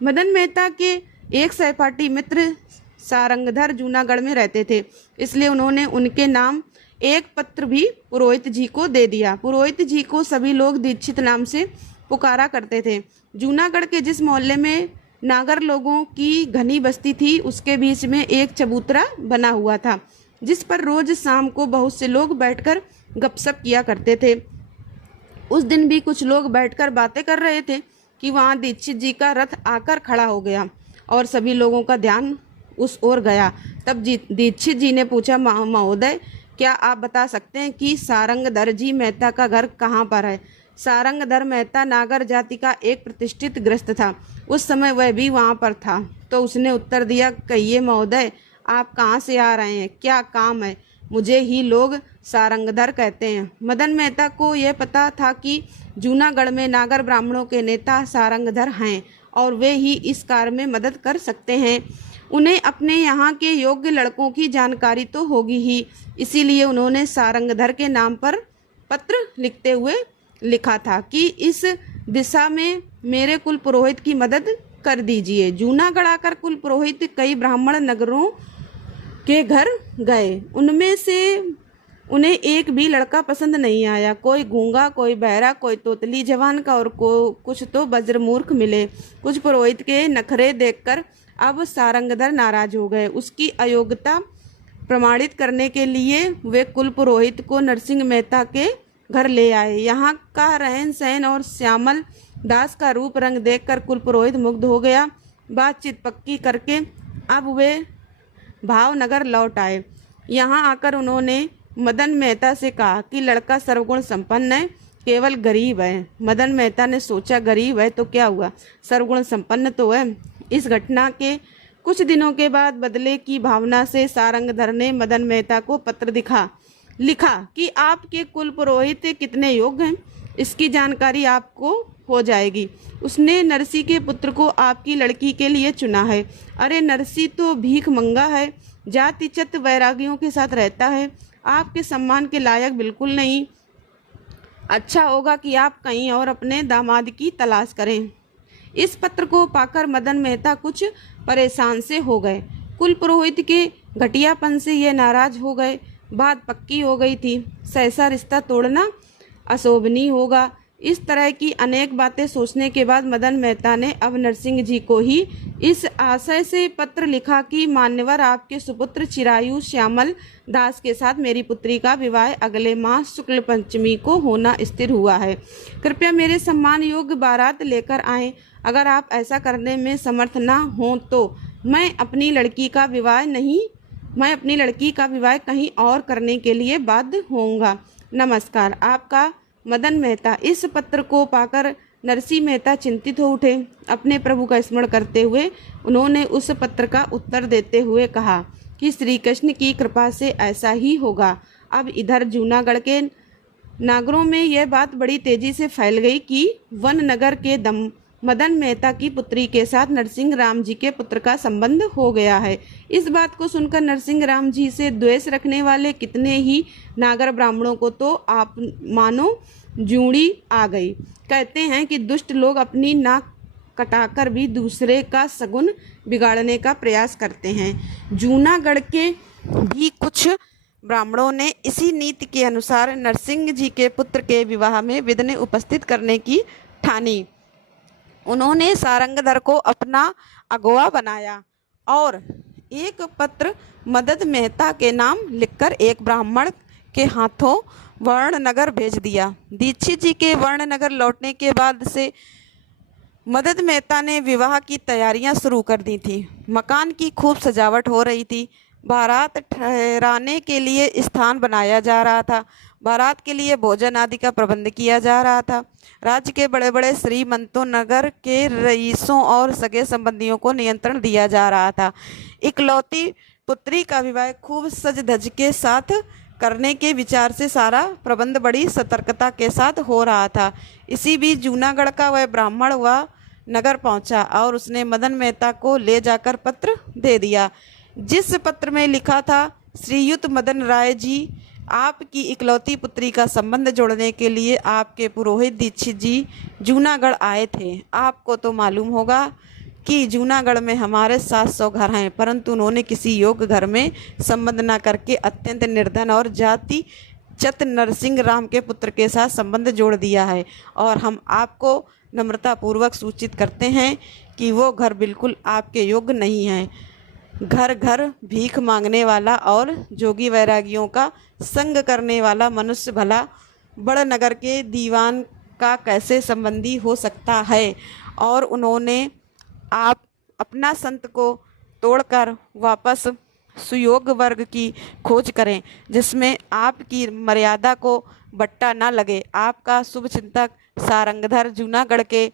मदन मेहता के एक सहपाठी मित्र सारंगधर जूनागढ़ में रहते थे, इसलिए उन्होंने उनके नाम एक पत्र भी पुरोहित जी को दे दिया। पुरोहित जी को सभी लोग दीक्षित नाम से पुकारा करते थे। जूनागढ़ के जिस मोहल्ले में नागर लोगों की घनी बस्ती थी, उसके बीच में एक चबूतरा बना हुआ था, जिस पर रोज शाम को बहुत से लोग बैठकर गपशप किया करते थे। उस दिन भी कुछ लोग बैठकर बातें कर रहे थे कि वहां दीक्षित जी का रथ आकर खड़ा हो गया और सभी लोगों का ध्यान उस ओर गया। तब दीक्षित जी ने पूछा, महोदय, क्या आप बता सकते हैं कि सारंगधर जी मेहता का घर कहाँ पर है? सारंगधर मेहता नागर जाति का एक प्रतिष्ठित ग्रस्त था। उस समय वह भी वहाँ पर था। तो उसने उत्तर दिया, कहिए महोदय, आप कहाँ से आ रहे हैं? क्या काम है? मुझे ही लोग सारंगधर कहते हैं। मदन मेहता को यह पता था कि जूनागढ़ में नागर ब्राह्मणों के नेता सारंगधर हैं और वे ही इस कार्य में मदद कर सकते हैं। उन्हें अपने यहाँ के योग्य लड़कों की जानकारी तो होगी ही, इसीलिए उन्होंने सारंगधर के नाम पर पत्र लिखते हुए लिखा था कि इस दिशा में मेरे कुल पुरोहित की मदद कर दीजिए। जूनागढ़ आकर कुल पुरोहित कई ब्राह्मण नगरों के घर गए, उनमें से उन्हें एक भी लड़का पसंद नहीं आया। कोई गूंगा, कोई बहरा, कोई तोतली जवान का और कुछ तो बज्रमूर्ख मिले। कुछ पुरोहित के नखरे देखकर अब सारंगधर नाराज हो गए। उसकी अयोग्यता प्रमाणित करने के लिए वे कुल पुरोहित को नरसिंह मेहता के घर ले आए। यहाँ का रहन सहन और श्यामल दास का रूप रंग देखकर कुल पुरोहित मुग्ध हो गया। बातचीत पक्की करके अब वे भावनगर लौट आए। यहाँ आकर उन्होंने मदन मेहता से कहा कि लड़का सर्वगुण संपन्न है, केवल गरीब है। मदन मेहता ने सोचा, गरीब है तो क्या हुआ, सर्वगुण संपन्न तो है। इस घटना के कुछ दिनों के बाद बदले की भावना से सारंगधर ने मदन मेहता को पत्र लिखा कि आपके कुल पुरोहित कितने योग्य हैं, इसकी जानकारी आपको हो जाएगी। उसने नरसी के पुत्र को आपकी लड़की के लिए चुना है। अरे नरसी तो भीख मंगा है, जातिचत वैरागियों के साथ रहता है, आपके सम्मान के लायक बिल्कुल नहीं। अच्छा होगा कि आप कहीं और अपने दामाद की तलाश करें। इस पत्र को पाकर मदन मेहता कुछ परेशान से हो गए। कुल पुरोहित के घटियापन से ये नाराज हो गए। बात पक्की हो गई थी, सहसा रिश्ता तोड़ना अशोभनीय होगा। इस तरह की अनेक बातें सोचने के बाद मदन मेहता ने अब नरसिंह जी को ही इस आशय से पत्र लिखा कि मान्यवर, आपके सुपुत्र चिरायु श्यामल दास के साथ मेरी पुत्री का विवाह अगले माह शुक्ल पंचमी को होना स्थिर हुआ है। कृपया मेरे सम्मान योग्य बारात लेकर आएं। अगर आप ऐसा करने में समर्थ न हो तो मैं अपनी लड़की का विवाह कहीं और करने के लिए बाध्य होऊंगा। नमस्कार, आपका मदन मेहता। इस पत्र को पाकर नरसिंह मेहता चिंतित हो उठे। अपने प्रभु का स्मरण करते हुए उन्होंने उस पत्र का उत्तर देते हुए कहा कि श्री कृष्ण की कृपा से ऐसा ही होगा। अब इधर जूनागढ़ के नागरों में यह बात बड़ी तेजी से फैल गई कि वन नगर के मदन मेहता की पुत्री के साथ नरसिंह राम जी के पुत्र का संबंध हो गया है। इस बात को सुनकर नरसिंह राम जी से द्वेष रखने वाले कितने ही नागर ब्राह्मणों को तो आप मानो जूड़ी आ गई। कहते हैं कि दुष्ट लोग अपनी नाक कटाकर भी दूसरे का सगुन बिगाड़ने का प्रयास करते हैं। जूनागढ़ के भी कुछ ब्राह्मणों ने इसी नीति के अनुसार नरसिंह जी के पुत्र के विवाह में विधि उपस्थित करने की ठानी। उन्होंने सारंगधर को अपना अगुआ बनाया और एक पत्र मदन मेहता के नाम लिखकर एक ब्राह्मण के हाथों वर्णनगर भेज दिया। दीक्षित जी के वर्णनगर लौटने के बाद से मदन मेहता ने विवाह की तैयारियां शुरू कर दी थी। मकान की खूब सजावट हो रही थी। बारात ठहराने के लिए स्थान बनाया जा रहा था। बारात के लिए भोजन आदि का प्रबंध किया जा रहा था। राज्य के बड़े बड़े श्रीमंतों, नगर के रईसों और सगे संबंधियों को नियंत्रण दिया जा रहा था। इकलौती पुत्री का विवाह खूब सज धज के साथ करने के विचार से सारा प्रबंध बड़ी सतर्कता के साथ हो रहा था। इसी बीच जूनागढ़ का वह ब्राह्मण वह नगर पहुंचा और उसने मदन मेहता को ले जाकर पत्र दे दिया, जिस पत्र में लिखा था, श्रीयुत मदन राय जी, आपकी इकलौती पुत्री का संबंध जोड़ने के लिए आपके पुरोहित दीक्षित जी जूनागढ़ आए थे। आपको तो मालूम होगा कि जूनागढ़ में हमारे 700 घर हैं, परंतु उन्होंने किसी योग्य घर में संबंध न करके अत्यंत निर्धन और जाति चत नरसिंह राम के पुत्र के साथ संबंध जोड़ दिया है और हम आपको नम्रतापूर्वक सूचित करते हैं कि वो घर बिल्कुल आपके योग्य नहीं है। घर घर भीख मांगने वाला और जोगी वैरागियों का संग करने वाला मनुष्य भला बड़ नगर के दीवान का कैसे संबंधी हो सकता है। और उन्होंने आप अपना संत को तोड़कर वापस सुयोग्य वर्ग की खोज करें, जिसमें आपकी मर्यादा को बट्टा न लगे। आपका शुभ चिंतक सारंगधर जूनागढ़ के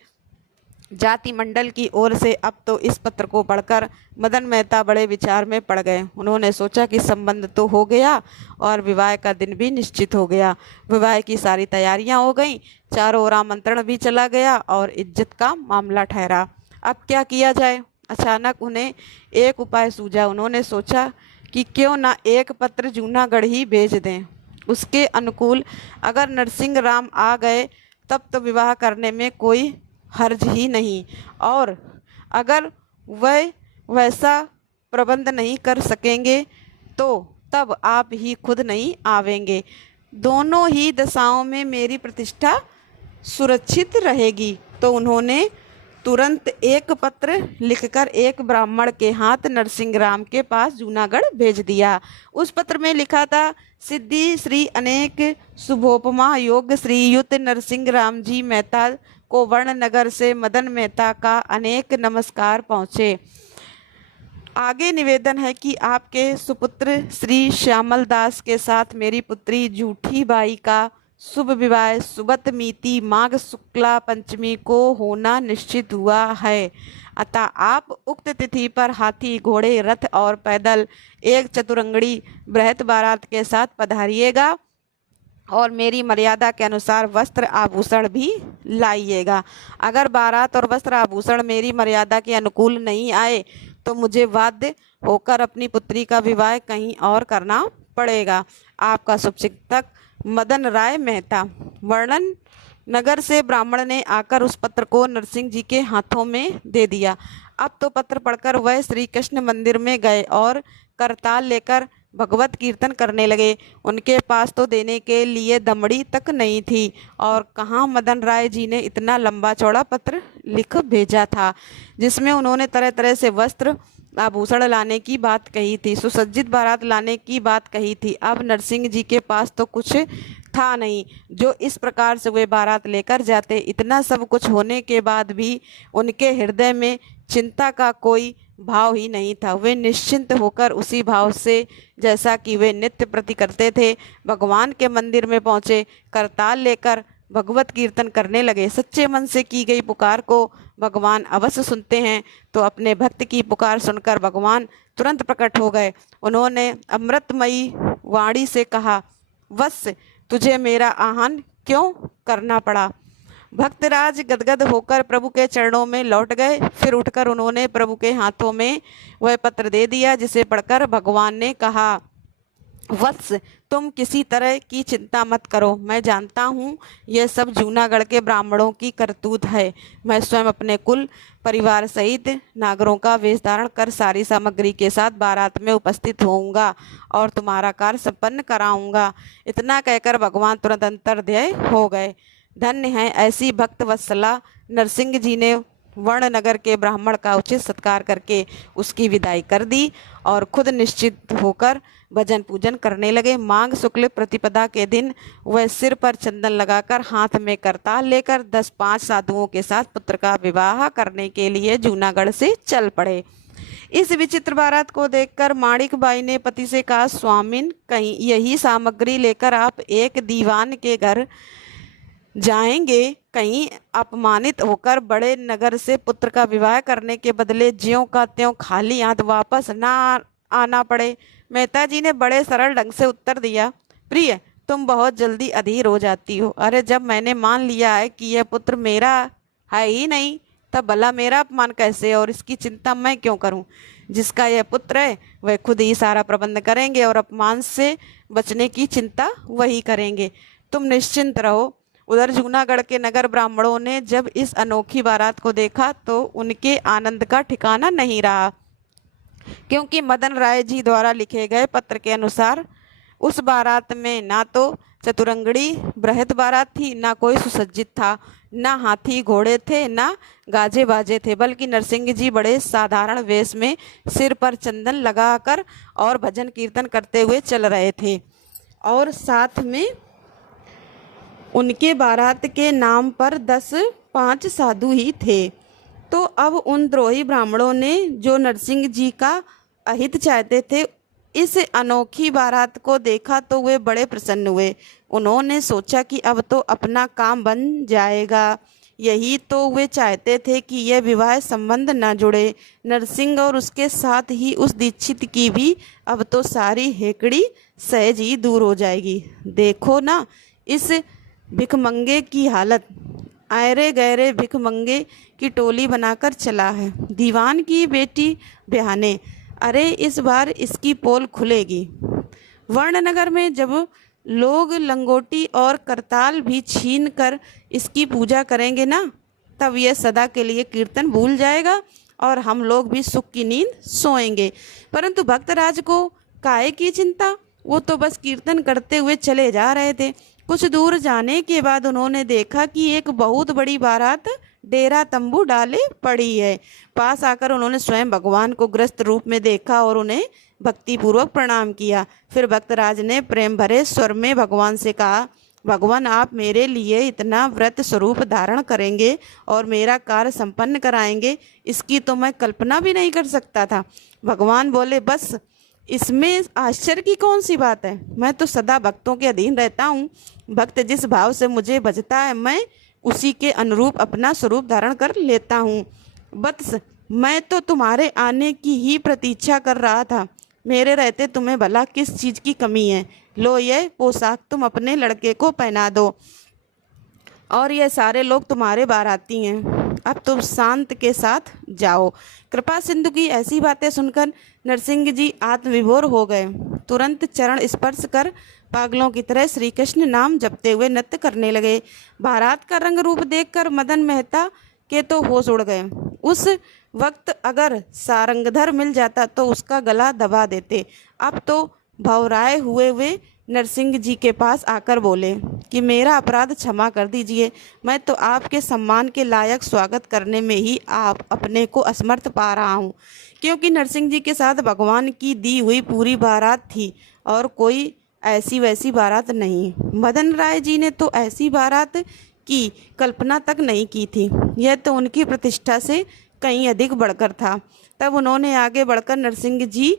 जाति मंडल की ओर से। अब तो इस पत्र को पढ़कर मदन मेहता बड़े विचार में पड़ गए। उन्होंने सोचा कि संबंध तो हो गया और विवाह का दिन भी निश्चित हो गया। विवाह की सारी तैयारियां हो गईं, चारों ओर आमंत्रण भी चला गया और इज्जत का मामला ठहरा। अब क्या किया जाए? अचानक उन्हें एक उपाय सूझा। उन्होंने सोचा कि क्यों ना एक पत्र जूनागढ़ ही भेज दें। उसके अनुकूल अगर नरसिंह राम आ गए तब तो विवाह करने में कोई हर्ज ही नहीं, और अगर वह वैसा प्रबंध नहीं कर सकेंगे तो तब आप ही खुद नहीं आवेंगे। दोनों ही दशाओं में मेरी प्रतिष्ठा सुरक्षित रहेगी। तो उन्होंने तुरंत एक पत्र लिखकर एक ब्राह्मण के हाथ नरसिंह राम के पास जूनागढ़ भेज दिया। उस पत्र में लिखा था, सिद्धि श्री अनेक शुभोपमा योग श्रीयुत नरसिंह राम जी मेहता को वर्णनगर से मदन मेहता का अनेक नमस्कार पहुँचे। आगे निवेदन है कि आपके सुपुत्र श्री श्यामल दास के साथ मेरी पुत्री जूठी बाई का शुभ विवाह सुबत मिति माघ शुक्ला पंचमी को होना निश्चित हुआ है। अतः आप उक्त तिथि पर हाथी घोड़े रथ और पैदल एक चतुरंगड़ी बृहत बारात के साथ पधारिएगा और मेरी मर्यादा के अनुसार वस्त्र आभूषण भी लाइएगा। अगर बारात और वस्त्र आभूषण मेरी मर्यादा के अनुकूल नहीं आए तो मुझे बाध्य होकर अपनी पुत्री का विवाह कहीं और करना पड़ेगा। आपका शुभचिंतक मदन राय मेहता। वर्णन नगर से ब्राह्मण ने आकर उस पत्र को नरसिंह जी के हाथों में दे दिया। अब तो पत्र पढ़कर वह श्री कृष्ण मंदिर में गए और करताल लेकर भगवत कीर्तन करने लगे। उनके पास तो देने के लिए दमड़ी तक नहीं थी, और कहाँ मदन राय जी ने इतना लंबा चौड़ा पत्र लिख भेजा था, जिसमें उन्होंने तरह तरह से वस्त्र आभूषण लाने की बात कही थी, सुसज्जित बारात लाने की बात कही थी। अब नरसिंह जी के पास तो कुछ था नहीं जो इस प्रकार से वे बारात लेकर जाते। इतना सब कुछ होने के बाद भी उनके हृदय में चिंता का कोई भाव ही नहीं था। वे निश्चिंत होकर उसी भाव से, जैसा कि वे नित्य प्रति करते थे, भगवान के मंदिर में पहुँचे। करताल लेकर भगवत कीर्तन करने लगे। सच्चे मन से की गई पुकार को भगवान अवश्य सुनते हैं। तो अपने भक्त की पुकार सुनकर भगवान तुरंत प्रकट हो गए। उन्होंने अमृतमयी वाणी से कहा, वत्स तुझे मेरा आह्वान क्यों करना पड़ा। भक्तराज गदगद होकर प्रभु के चरणों में लौट गए। फिर उठकर उन्होंने प्रभु के हाथों में वह पत्र दे दिया, जिसे पढ़कर भगवान ने कहा, वत्स तुम किसी तरह की चिंता मत करो। मैं जानता हूँ यह सब जूनागढ़ के ब्राह्मणों की करतूत है। मैं स्वयं अपने कुल परिवार सहित नागरों का वेश धारण कर सारी सामग्री के साथ बारात में उपस्थित होऊंगा और तुम्हारा कार्य संपन्न कराऊंगा। इतना कहकर भगवान तुरंत अंतर्ध्याय हो गए। धन्य है ऐसी भक्त वत्सला। नरसिंह जी ने वर्णनगर के ब्राह्मण का उचित सत्कार करके उसकी विदाई कर दी और खुद निश्चित होकर भजन पूजन करने लगे। माघ शुक्ल प्रतिपदा के दिन वह सिर पर चंदन लगाकर हाथ में करताल लेकर 10-5 साधुओं के साथ पुत्र का विवाह करने के लिए जूनागढ़ से चल पड़े। इस विचित्र बारात को देखकर माणिक बाई ने पति से कहा, स्वामिन कहीं यही सामग्री लेकर आप एक दीवान के घर जाएंगे, कहीं अपमानित होकर बड़े नगर से पुत्र का विवाह करने के बदले ज्यों का त्यों खाली हाथ वापस ना आना पड़े। मेहता जी ने बड़े सरल ढंग से उत्तर दिया, प्रिय तुम बहुत जल्दी अधीर हो जाती हो। अरे जब मैंने मान लिया है कि यह पुत्र मेरा है ही नहीं, तब भला मेरा अपमान कैसे, और इसकी चिंता मैं क्यों करूं। जिसका यह पुत्र है वह खुद ही सारा प्रबंध करेंगे और अपमान से बचने की चिंता वही करेंगे। तुम निश्चिंत रहो। उधर जूनागढ़ के नगर ब्राह्मणों ने जब इस अनोखी बारात को देखा तो उनके आनंद का ठिकाना नहीं रहा, क्योंकि मदन राय जी द्वारा लिखे गए पत्र के अनुसार उस बारात में ना तो चतुरंगड़ी बृहत बारात थी, ना कोई सुसज्जित था, ना हाथी घोड़े थे, ना गाजे बाजे थे, बल्कि नरसिंह जी बड़े साधारण वेश में सिर पर चंदन लगाकर और भजन कीर्तन करते हुए चल रहे थे, और साथ में उनके बारात के नाम पर 10-5 साधु ही थे। तो अब उन द्रोही ब्राह्मणों ने जो नरसिंह जी का अहित चाहते थे, इस अनोखी बारात को देखा तो वे बड़े प्रसन्न हुए। उन्होंने सोचा कि अब तो अपना काम बन जाएगा। यही तो वे चाहते थे कि यह विवाह संबंध न जुड़े। नरसिंह और उसके साथ ही उस दीक्षित की भी अब तो सारी हेकड़ी सहज ही दूर हो जाएगी। देखो ना इस भिखमंगे की हालत, आयरे गहरे भिखमंगे की टोली बनाकर चला है। दीवान की बेटी बयाने, अरे इस बार इसकी पोल खुलेगी। वर्णनगर में जब लोग लंगोटी और करताल भी छीन कर इसकी पूजा करेंगे ना, तब यह सदा के लिए कीर्तन भूल जाएगा और हम लोग भी सुख की नींद सोएंगे। परंतु भक्तराज को काहे की चिंता, वो तो बस कीर्तन करते हुए चले जा रहे थे। कुछ दूर जाने के बाद उन्होंने देखा कि एक बहुत बड़ी बारात डेरा तंबू डाले पड़ी है। पास आकर उन्होंने स्वयं भगवान को ग्रस्त रूप में देखा और उन्हें भक्तिपूर्वक प्रणाम किया। फिर भक्तराज ने प्रेम भरे स्वर में भगवान से कहा, भगवान आप मेरे लिए इतना व्रत स्वरूप धारण करेंगे और मेरा कार्य संपन्न कराएंगे, इसकी तो मैं कल्पना भी नहीं कर सकता था। भगवान बोले, बस इसमें आश्चर्य की कौन सी बात है, मैं तो सदा भक्तों के अधीन रहता हूँ। भक्त जिस भाव से मुझे भजता है मैं उसी के अनुरूप अपना स्वरूप धारण कर लेता हूँ। वत्स, मैं तो तुम्हारे आने की ही प्रतीक्षा कर रहा था। मेरे रहते तुम्हें भला किस चीज़ की कमी है? लो ये पोशाक तुम अपने लड़के को पहना दो और ये सारे लोग तुम्हारे बाराती हैं। अब तुम शांत के साथ जाओ। कृपा सिंधु की ऐसी बातें सुनकर नरसिंह जी आत्मविभोर हो गए। तुरंत चरण स्पर्श कर पागलों की तरह श्री कृष्ण नाम जपते हुए नृत्य करने लगे। बारात का रंग रूप देखकर मदन मेहता के तो होश उड़ गए। उस वक्त अगर सारंगधर मिल जाता तो उसका गला दबा देते। अब तो भौराए हुए वे नरसिंह जी के पास आकर बोले कि मेरा अपराध क्षमा कर दीजिए, मैं तो आपके सम्मान के लायक स्वागत करने में ही आप अपने को असमर्थ पा रहा हूँ, क्योंकि नरसिंह जी के साथ भगवान की दी हुई पूरी बारात थी और कोई ऐसी वैसी बारात नहीं। मदन राय जी ने तो ऐसी बारात की कल्पना तक नहीं की थी। यह तो उनकी प्रतिष्ठा से कहीं अधिक बढ़कर था। तब उन्होंने आगे बढ़कर नरसिंह जी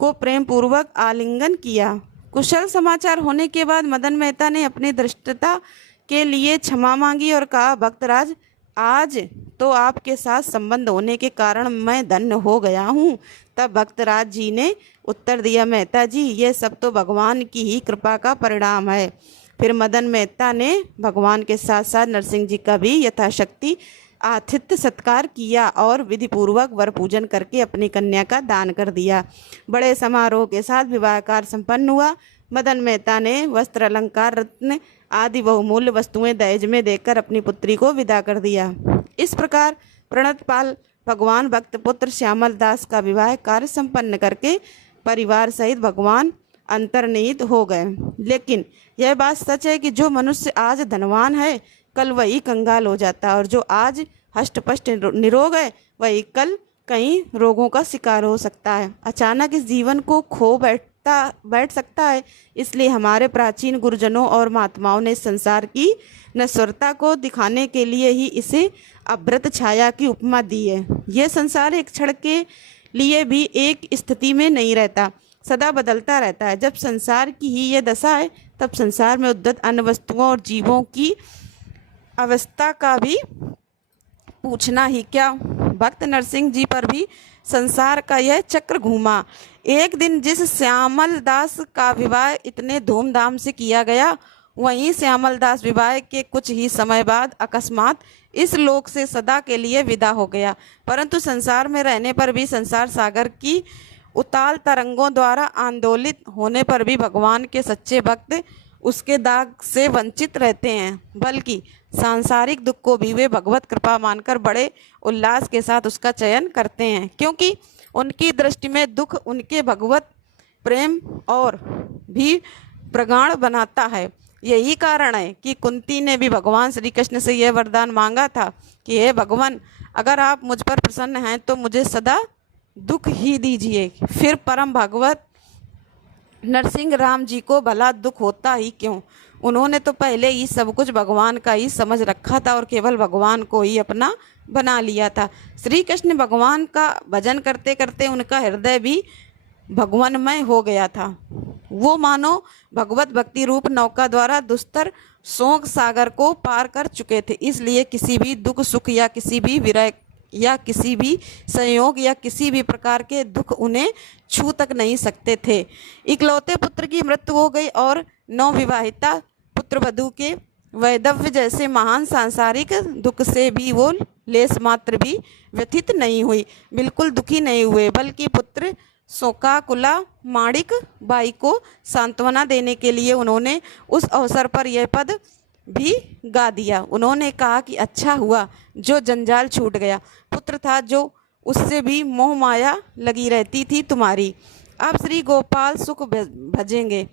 को प्रेम पूर्वक आलिंगन किया। कुशल समाचार होने के बाद मदन मेहता ने अपनी धृष्टता के लिए क्षमा मांगी और कहा, भक्तराज आज तो आपके साथ संबंध होने के कारण मैं धन्य हो गया हूँ। तब भक्तराज जी ने उत्तर दिया, मेहता जी ये सब तो भगवान की ही कृपा का परिणाम है। फिर मदन मेहता ने भगवान के साथ साथ नरसिंह जी का भी यथाशक्ति आतिथ्य सत्कार किया और विधिपूर्वक वर पूजन करके अपनी कन्या का दान कर दिया। बड़े समारोह के साथ विवाह कार्य संपन्न हुआ। मदन मेहता ने वस्त्र, अलंकार, रत्न आदि बहुमूल्य वस्तुएं दहेज में देकर अपनी पुत्री को विदा कर दिया। इस प्रकार प्रणतपाल भगवान भक्त पुत्र श्यामल दास का विवाह कार्य संपन्न करके परिवार सहित भगवान अंतर्निहित हो गए। लेकिन यह बात सच है कि जो मनुष्य आज धनवान है कल वही कंगाल हो जाता है, और जो आज हष्टपुष्ट निरोग है वही कल कई रोगों का शिकार हो सकता है। अचानक इस जीवन को खो बैठ सकता है। इसलिए हमारे प्राचीन गुरुजनों और महात्माओं ने संसार की नश्वरता को दिखाने के लिए ही इसे अभ्रत छाया की उपमा दी है। यह संसार एक क्षण के लिए भी एक स्थिति में नहीं रहता, सदा बदलता रहता है। जब संसार की ही यह दशा है तब संसार में उद्यत अन्य वस्तुओं और जीवों की अवस्था का भी पूछना ही क्या। भक्त नरसिंह जी पर भी संसार का यह चक्र घूमा। एक दिन जिस श्यामल दास का विवाह इतने धूमधाम से किया गया, वहीं श्यामल दास विवाह के कुछ ही समय बाद अकस्मात इस लोक से सदा के लिए विदा हो गया। परंतु संसार में रहने पर भी, संसार सागर की उताल तरंगों द्वारा आंदोलित होने पर भी भगवान के सच्चे भक्त उसके दाग से वंचित रहते हैं, बल्कि सांसारिक दुख को भी वे भगवत कृपा मानकर बड़े उल्लास के साथ उसका चयन करते हैं, क्योंकि उनकी दृष्टि में दुख उनके भगवत प्रेम और भी प्रगाढ़ बनाता है। यही कारण है कि कुंती ने भी भगवान श्री कृष्ण से यह वरदान मांगा था कि हे भगवान, अगर आप मुझ पर प्रसन्न हैं तो मुझे सदा दुख ही दीजिए। फिर परम भगवत नरसिंह राम जी को भला दुख होता ही क्यों? उन्होंने तो पहले ही सब कुछ भगवान का ही समझ रखा था और केवल भगवान को ही अपना बना लिया था। श्री कृष्ण भगवान का भजन करते करते उनका हृदय भी भगवानमय हो गया था। वो मानो भगवत भक्ति रूप नौका द्वारा दुस्तर शोक सागर को पार कर चुके थे। इसलिए किसी भी दुख सुख या किसी भी विरह या किसी भी संयोग या किसी भी प्रकार के दुख उन्हें छू तक नहीं सकते थे। इकलौते पुत्र की मृत्यु हो गई और नवविवाहिता पुत्रवधू के वैधव्य जैसे महान सांसारिक दुख से भी वो लेस मात्र भी व्यथित नहीं हुई, बिल्कुल दुखी नहीं हुए, बल्कि पुत्र शोकाकुला माणिक बाई को सांत्वना देने के लिए उन्होंने उस अवसर पर यह पद भी गा दिया। उन्होंने कहा कि अच्छा हुआ जो जंजाल छूट गया, पुत्र था जो उससे भी मोह माया लगी रहती थी तुम्हारी। अब श्री गोपाल सुख भजेंगे।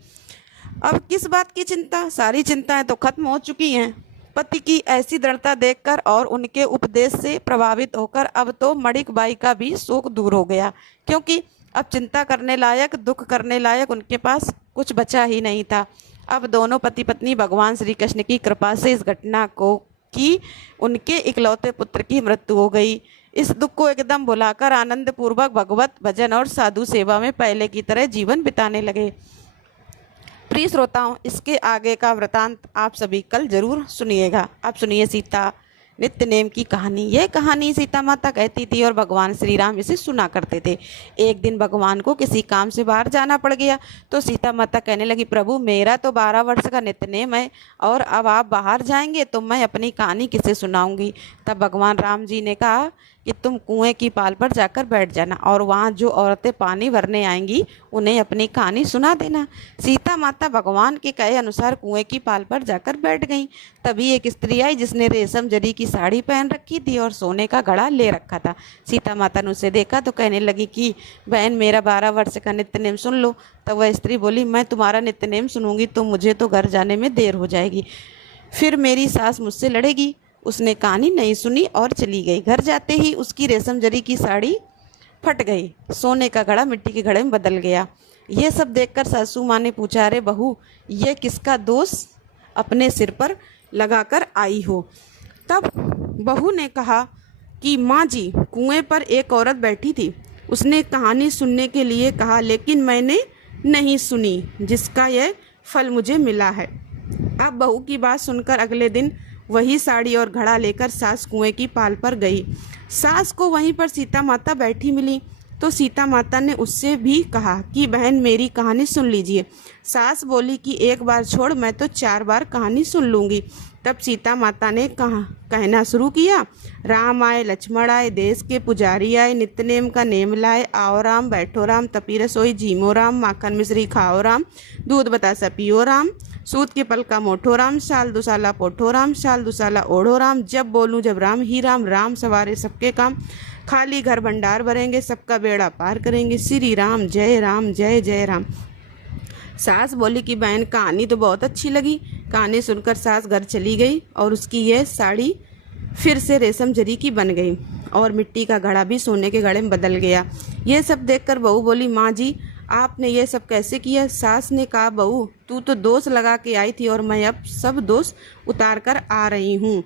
अब किस बात की चिंता, सारी चिंताएं तो खत्म हो चुकी हैं। पति की ऐसी दृढ़ता देखकर और उनके उपदेश से प्रभावित होकर अब तो मणिक बाई का भी शोक दूर हो गया, क्योंकि अब चिंता करने लायक, दुख करने लायक उनके पास कुछ बचा ही नहीं था। अब दोनों पति पत्नी भगवान श्री कृष्ण की कृपा से इस घटना को कि उनके इकलौते पुत्र की मृत्यु हो गई, इस दुख को एकदम भुलाकर आनंद पूर्वक भगवत भजन और साधु सेवा में पहले की तरह जीवन बिताने लगे। प्रिय श्रोताओं, इसके आगे का वृतांत आप सभी कल जरूर सुनिएगा। आप सुनिए सीता नित्य नेम की कहानी। यह कहानी सीता माता कहती थी और भगवान श्री राम इसे सुना करते थे। एक दिन भगवान को किसी काम से बाहर जाना पड़ गया तो सीता माता कहने लगी, प्रभु मेरा तो 12 वर्ष का नित्य नेम है और अब आप बाहर जाएंगे तो मैं अपनी कहानी किसे सुनाऊंगी। तब भगवान राम जी ने कहा कि तुम कुएं की पाल पर जाकर बैठ जाना और वहाँ जो औरतें पानी भरने आएंगी उन्हें अपनी कहानी सुना देना। सीता माता भगवान के कहे अनुसार कुएं की पाल पर जाकर बैठ गईं। तभी एक स्त्री आई जिसने रेशम जरी की साड़ी पहन रखी थी और सोने का घड़ा ले रखा था। सीता माता ने उसे देखा तो कहने लगी कि बहन मेरा 12 वर्ष का नित्य नेम सुन लो। तब वह स्त्री बोली, मैं तुम्हारा नित्य नेम सुनूंगी तो मुझे तो घर जाने में देर हो जाएगी, फिर मेरी सास मुझसे लड़ेगी। उसने कहानी नहीं सुनी और चली गई। घर जाते ही उसकी रेशम जरी की साड़ी फट गई, सोने का घड़ा मिट्टी के घड़े में बदल गया। ये सब देखकर सासू माँ ने पूछा, अरे बहू ये किसका दोष अपने सिर पर लगाकर आई हो। तब बहू ने कहा कि माँ जी, कुएं पर एक औरत बैठी थी, उसने कहानी सुनने के लिए कहा लेकिन मैंने नहीं सुनी, जिसका यह फल मुझे मिला है। अब बहू की बात सुनकर अगले दिन वही साड़ी और घड़ा लेकर सास कुएं की पाल पर गई। सास को वहीं पर सीता माता बैठी मिली तो सीता माता ने उससे भी कहा कि बहन मेरी कहानी सुन लीजिए। सास बोली कि एक बार छोड़, मैं तो 4 बार कहानी सुन लूँगी। तब सीता माता ने कहना शुरू किया, राम आए लक्ष्मण आए, देश के पुजारी आए, नित्य नेम का नेम लाए, आओ राम बैठो राम, तपी रसोई जीमो राम, माखन मिश्री खाओ राम, दूध बतासा पियो राम, सूत के पल का मोठो राम, साल दुसाला पोठो राम, साल दुसाला ओढ़ो राम, जब बोलूं जब राम ही राम, राम सवारे सबके काम, खाली घर भंडार भरेंगे, सबका बेड़ा पार करेंगे, श्री राम जय जय राम। सास बोली कि बहन कहानी तो बहुत अच्छी लगी। कहानी सुनकर सास घर चली गई और उसकी यह साड़ी फिर से रेशम जरी की बन गई और मिट्टी का घड़ा भी सोने के घड़े में बदल गया। ये सब देखकर बहू बोली, माँ जी आपने ये सब कैसे किया। सास ने कहा, बहू तू तो दोष लगा के आई थी और मैं अब सब दोष उतार कर आ रही हूँ।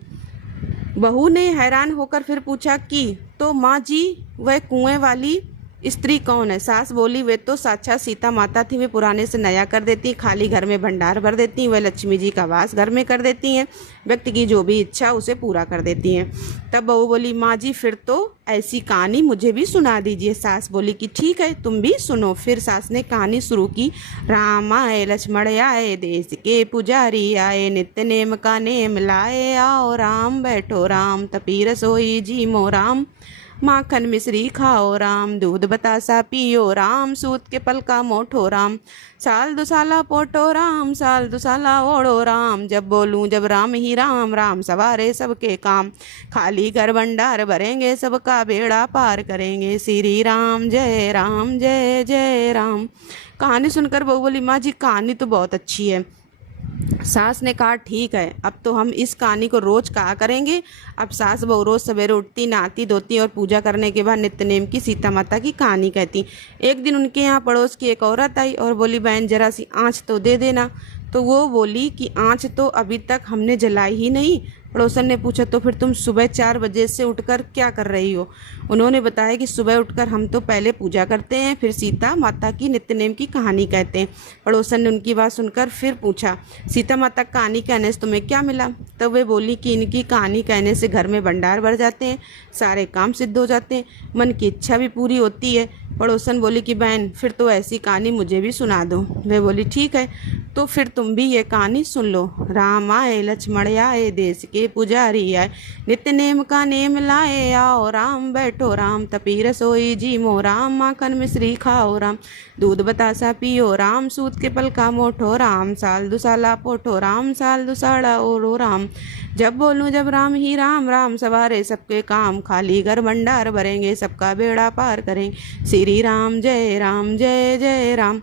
बहू ने हैरान होकर फिर पूछा कि तो माँ जी वह कुएं वाली स्त्री कौन है। सास बोली, वे तो साक्षात सीता माता थी, वे पुराने से नया कर देती, खाली घर में भंडार भर देती, वह लक्ष्मी जी का वास घर में कर देती हैं, व्यक्ति की जो भी इच्छा उसे पूरा कर देती हैं। तब बहू बोली, माँ जी फिर तो ऐसी कहानी मुझे भी सुना दीजिए। सास बोली कि ठीक है तुम भी सुनो। फिर सास ने कहानी शुरू की, राम आए लक्ष्मण आए, देश के पुजारी आए, नित्य नेम का नेम लाए, आओ राम बैठो राम, तपी रसोई जीमो राम, माखन मिश्री खाओ राम, दूध बतासा पियो राम, सूत के पल का मोठो राम, साल दुसाला पोटो राम, साल दुसाला ओढ़ो राम, जब बोलूं जब राम ही राम, राम सवारे सबके काम, खाली घर भंडार भरेंगे, सबका बेड़ा पार करेंगे, श्री राम जय जय राम। कहानी सुनकर बहू बोली, माँ जी कहानी तो बहुत अच्छी है। सास ने कहा, ठीक है अब तो हम इस कहानी को रोज कहा करेंगे। अब सास बहू रोज सवेरे उठती, नहाती धोती और पूजा करने के बाद नित्य नेम की सीता माता की कहानी कहती। एक दिन उनके यहाँ पड़ोस की एक औरत आई और बोली, बहन जरा सी आँच तो दे देना। तो वो बोली कि आँच तो अभी तक हमने जलाई ही नहीं। पड़ोसन ने पूछा, तो फिर तुम सुबह 4 बजे से उठकर क्या कर रही हो। उन्होंने बताया कि सुबह उठकर हम तो पहले पूजा करते हैं, फिर सीता माता की नित्य नेम की कहानी कहते हैं। पड़ोसन ने उनकी बात सुनकर फिर पूछा, सीता माता कहानी कहने से तुम्हें क्या मिला। तब वे बोली कि इनकी कहानी कहने से घर में भंडार भर जाते हैं, सारे काम सिद्ध हो जाते हैं, मन की इच्छा भी पूरी होती है, पड़ोसन बोली कि बहन फिर तो ऐसी कहानी मुझे भी सुना दो। वे बोली ठीक है, तो फिर तुम भी ये कहानी सुन लो। राम आए लक्ष्मण आए देश के पुजारी आए, नित्य नेम का नेम लाए आओ राम बैठो राम, तपी रसोई जी मो राम, माखन मिश्री खाओ राम, दूध बतासा पियो राम, सूत के पल का मोठो राम, साल दुसाला पोठो राम, साल दुसाड़ा ओरो राम, जब बोलूं जब राम ही राम, राम सवारे सबके काम, खाली घर भंडार भरेंगे सबका बेड़ा पार करेंगे, श्री राम जय जय राम।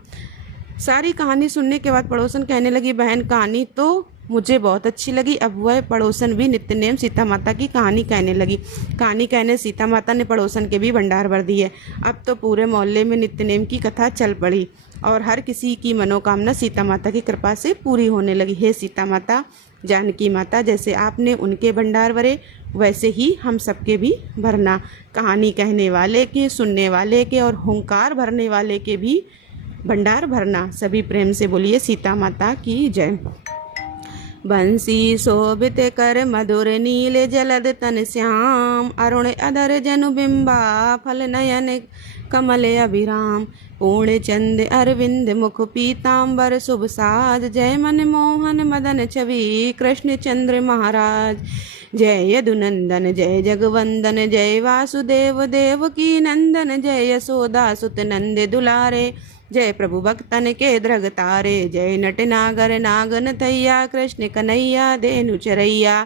सारी कहानी सुनने के बाद पड़ोसन कहने लगी बहन कहानी तो मुझे बहुत अच्छी लगी। अब वह पड़ोसन भी नित्य नेम सीता माता की कहानी कहने लगी। कहानी कहने सीता माता ने पड़ोसन के भी भंडार भर दिए। अब तो पूरे मोहल्ले में नित्य नेम की कथा चल पड़ी और हर किसी की मनोकामना सीता माता की कृपा से पूरी होने लगी। हे सीता माता, जानकी माता, जैसे आपने उनके भंडार भरे वैसे ही हम सबके भी भरना। कहानी कहने वाले के, सुनने वाले के और हुंकार भरने वाले के भी भंडार भरना। सभी प्रेम से बोलिए सीता माता की जय। बंसी शोभित कर मधुर नील जलद तन श्याम, अरुण अधर जनु बिंबा फल नयन कमल अभिराम, पूर्ण चंद अरविंद मुख पीतांबर शुभ साज, जय मन मोहन मदन छवि कृष्ण चंद्र महाराज, जय यदुनंदन जय जगवंदन जय वासुदेव देवकी नंदन, जय यशोदा सुत नंद दुलारे, जय प्रभु भक्तन के द्रग तारे, जय नट नागर नागन थैया कृष्ण कन्हैया देनु चरैया,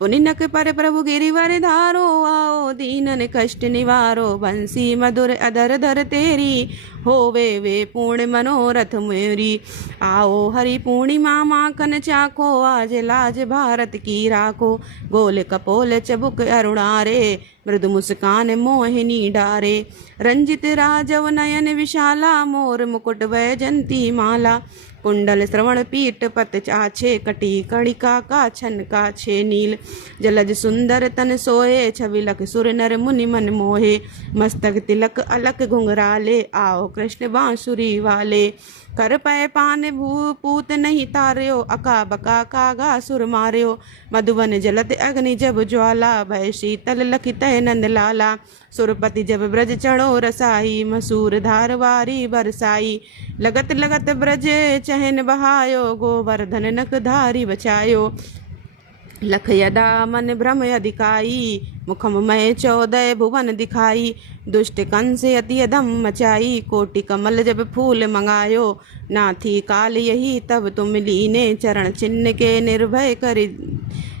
पुनि नक पर प्रभु गिरिवर धारो, आओ दीनन कष्ट निवारो, बंसी मधुर अधर धर तेरी, होवे वे पूर्ण मनोरथ मेरी, आओ हरि पूर्णिमा माखन चाखो, आज लाज भारत की राखो, गोल कपोल चबुक अरुणारे, मृदु मुस्कान मोहिनी डारे, रंजित राजव नयन विशाला, मोर मुकुट वैजंती माला, कुंडल श्रवण पीठ पत चाछे, कटी कणिका का छन का छे नील, जलज सुंदर तन सोए, छविलक सुर नर मुनि मन मोहे, मस्तक तिलक अलक घुंघराले, आओ कृष्ण बांसुरी वाले, कर पै पान भूपूत नहीं तार्यो, अका बका कागा सुर मार्यो, मधुबन जलत अग्नि जब ज्वाला, भय शीतल लखित नंद लाला, सुरपति जब ब्रज चढ़ो रसाई, मसूर धारवारी बरसाई, लगत लगत ब्रज चहन बहायो, गोवर्धन नक धारी बचायो, लख यदा मन भ्रम अधिकाई, मुखम मय चौदय भुवन दिखाई, दुष्ट कंस अति अधम मचाई, कोटि कमल जब फूल मंगायो, नाथी काल यही तब तुम लीने, चरण चिन्ह के निर्भय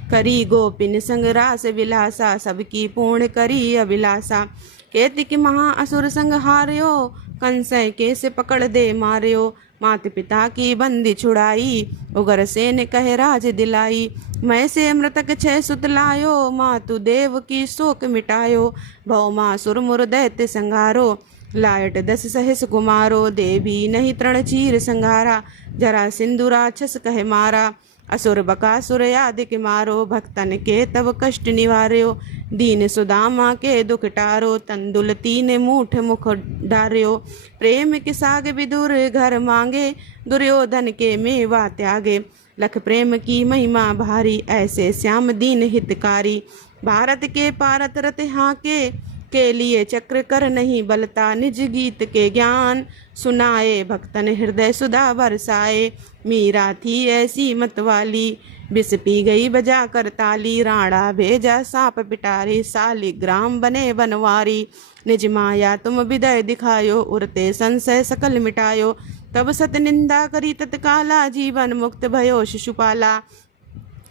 करी गोपिन संग रास विलासा, सबकी पूर्ण करी अभिलाषा, केतिक महा असुर संग हार्यो, कंसय के से पकड़ दे मार्यो, मात पिता की बंदी छुड़ाई, उगर सेन कह राज दिलाई, मैं से मृतक छह सुत लायो, मातु देव की शोक मिटायो, भौमा सुरमुर दैत्य संगारो, लायट दस सहस कुमारो, देवी नहीं तृण चीर संघारा, जरा सिंधु राक्षस कह मारा, असुर बकासुर आदि के मारो, भक्तन के तब कष्ट निवार्यो, दीन सुदामा के दुख टारो, तंदुल तीन मूठ मुख डार्यो, प्रेम के साग विदुर घर मांगे, दुर्योधन के मेवा त्यागे, लख प्रेम की महिमा भारी, ऐसे श्याम दीन हितकारी, भारत के पारत रत हाके, के लिए चक्र कर नहीं बलता, निज गीत के ज्ञान सुनाए, भक्तन हृदय सुधा बरसाए, मीरा थी ऐसी मतवाली, बिस पी गई बजा कर ताली, राणा भेजा सांप पिटारी, सालिग्राम बने बनवारी, निज माया तुम विदय दिखायो, उड़ते संशय सकल मिटायो, तब सत निंदा करी तत्काला, जीवन मुक्त भयो शिशुपाला,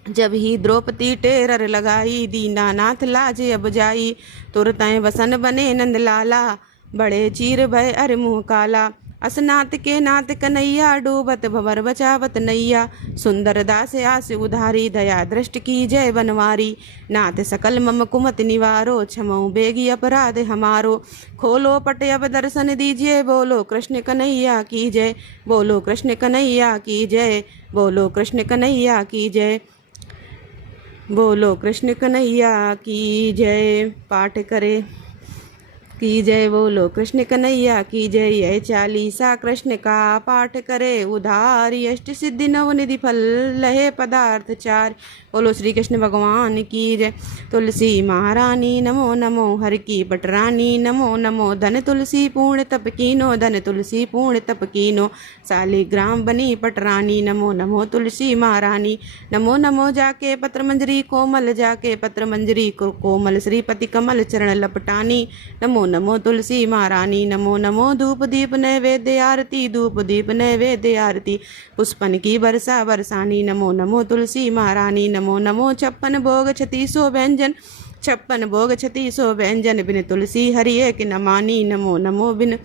जब ही द्रौपदी टेरर लगाई, दीनानाथ लाजे अब जाई, तुरतय वसन बने नंद लाला, बड़े चीर भय अर मुँह काला, असनाथ के नाथ कन्हैया, डूबत भंवर बचावत नैया, सुंदर दास आस उधारी, दया दृष्ट की जय बनवारी, नाथ सकल मम कुमत निवारो, क्षमो बेगी अपराध हमारो, खोलो पट अब दर्शन दीजिए, बोलो कृष्ण कन्हैया की जय, बोलो कृष्ण कन्हैया की जय, बोलो कृष्ण कन्हैया की जय, बोलो कृष्ण कन्हैया की जय। पाठ करे की जय, बोलो कृष्ण कन्हैया की जय। यह चालीसा कृष्ण का पाठ करे, उधार अष्ट सिद्धि नवनिधि फल लहे पदार्थ चार। बोलो श्री कृष्ण भगवान की जय। तुलसी महारानी नमो नमो, हर की पटरानी नमो नमो। धन तुलसी पूर्ण तप कीनो, धन तुलसी पूर्ण तप कीनो। शालिग्राम बनी पटरानी नमो नमो तुलसी महारानी। नमो नमो जाके पत्र मंजरी कोमल, जाके पत्र मंजरी कोमल। श्रीपति कमल चरण लपटानी नमो नमो तुलसी महारानी। नमो नमो धूप दीप नैवेद्य आरती, धूप दीप नैवेद्य आरती। पुष्पन की वर्षा बरसानी नमो नमो तुलसी महारानी। नमो नमो 56 भोग 3600 व्यंजन, 56 भोग 3600 व्यंजन। बिन तुलसी हरि एक न मानी, नमो नमो बिन,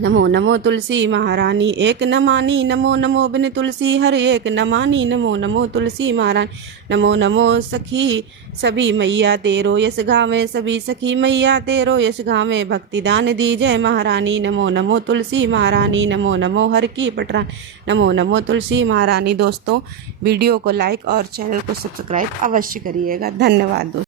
नमो नमो तुलसी महारानी एक न मानी। नमो नमो बिन तुलसी हर एक न मानी, नमो नमो तुलसी महारानी। नमो नमो सखी सभी मैया तेरो यश गावे, सभी सखी मैया तेरो यश गावे। भक्ति दान दी जय महारानी। नमो नमो तुलसी महारानी। नमो नमो हर की पटरानी, नमो नमो तुलसी महारानी। दोस्तों वीडियो को लाइक और चैनल को सब्सक्राइब अवश्य करिएगा। धन्यवाद दोस्तों।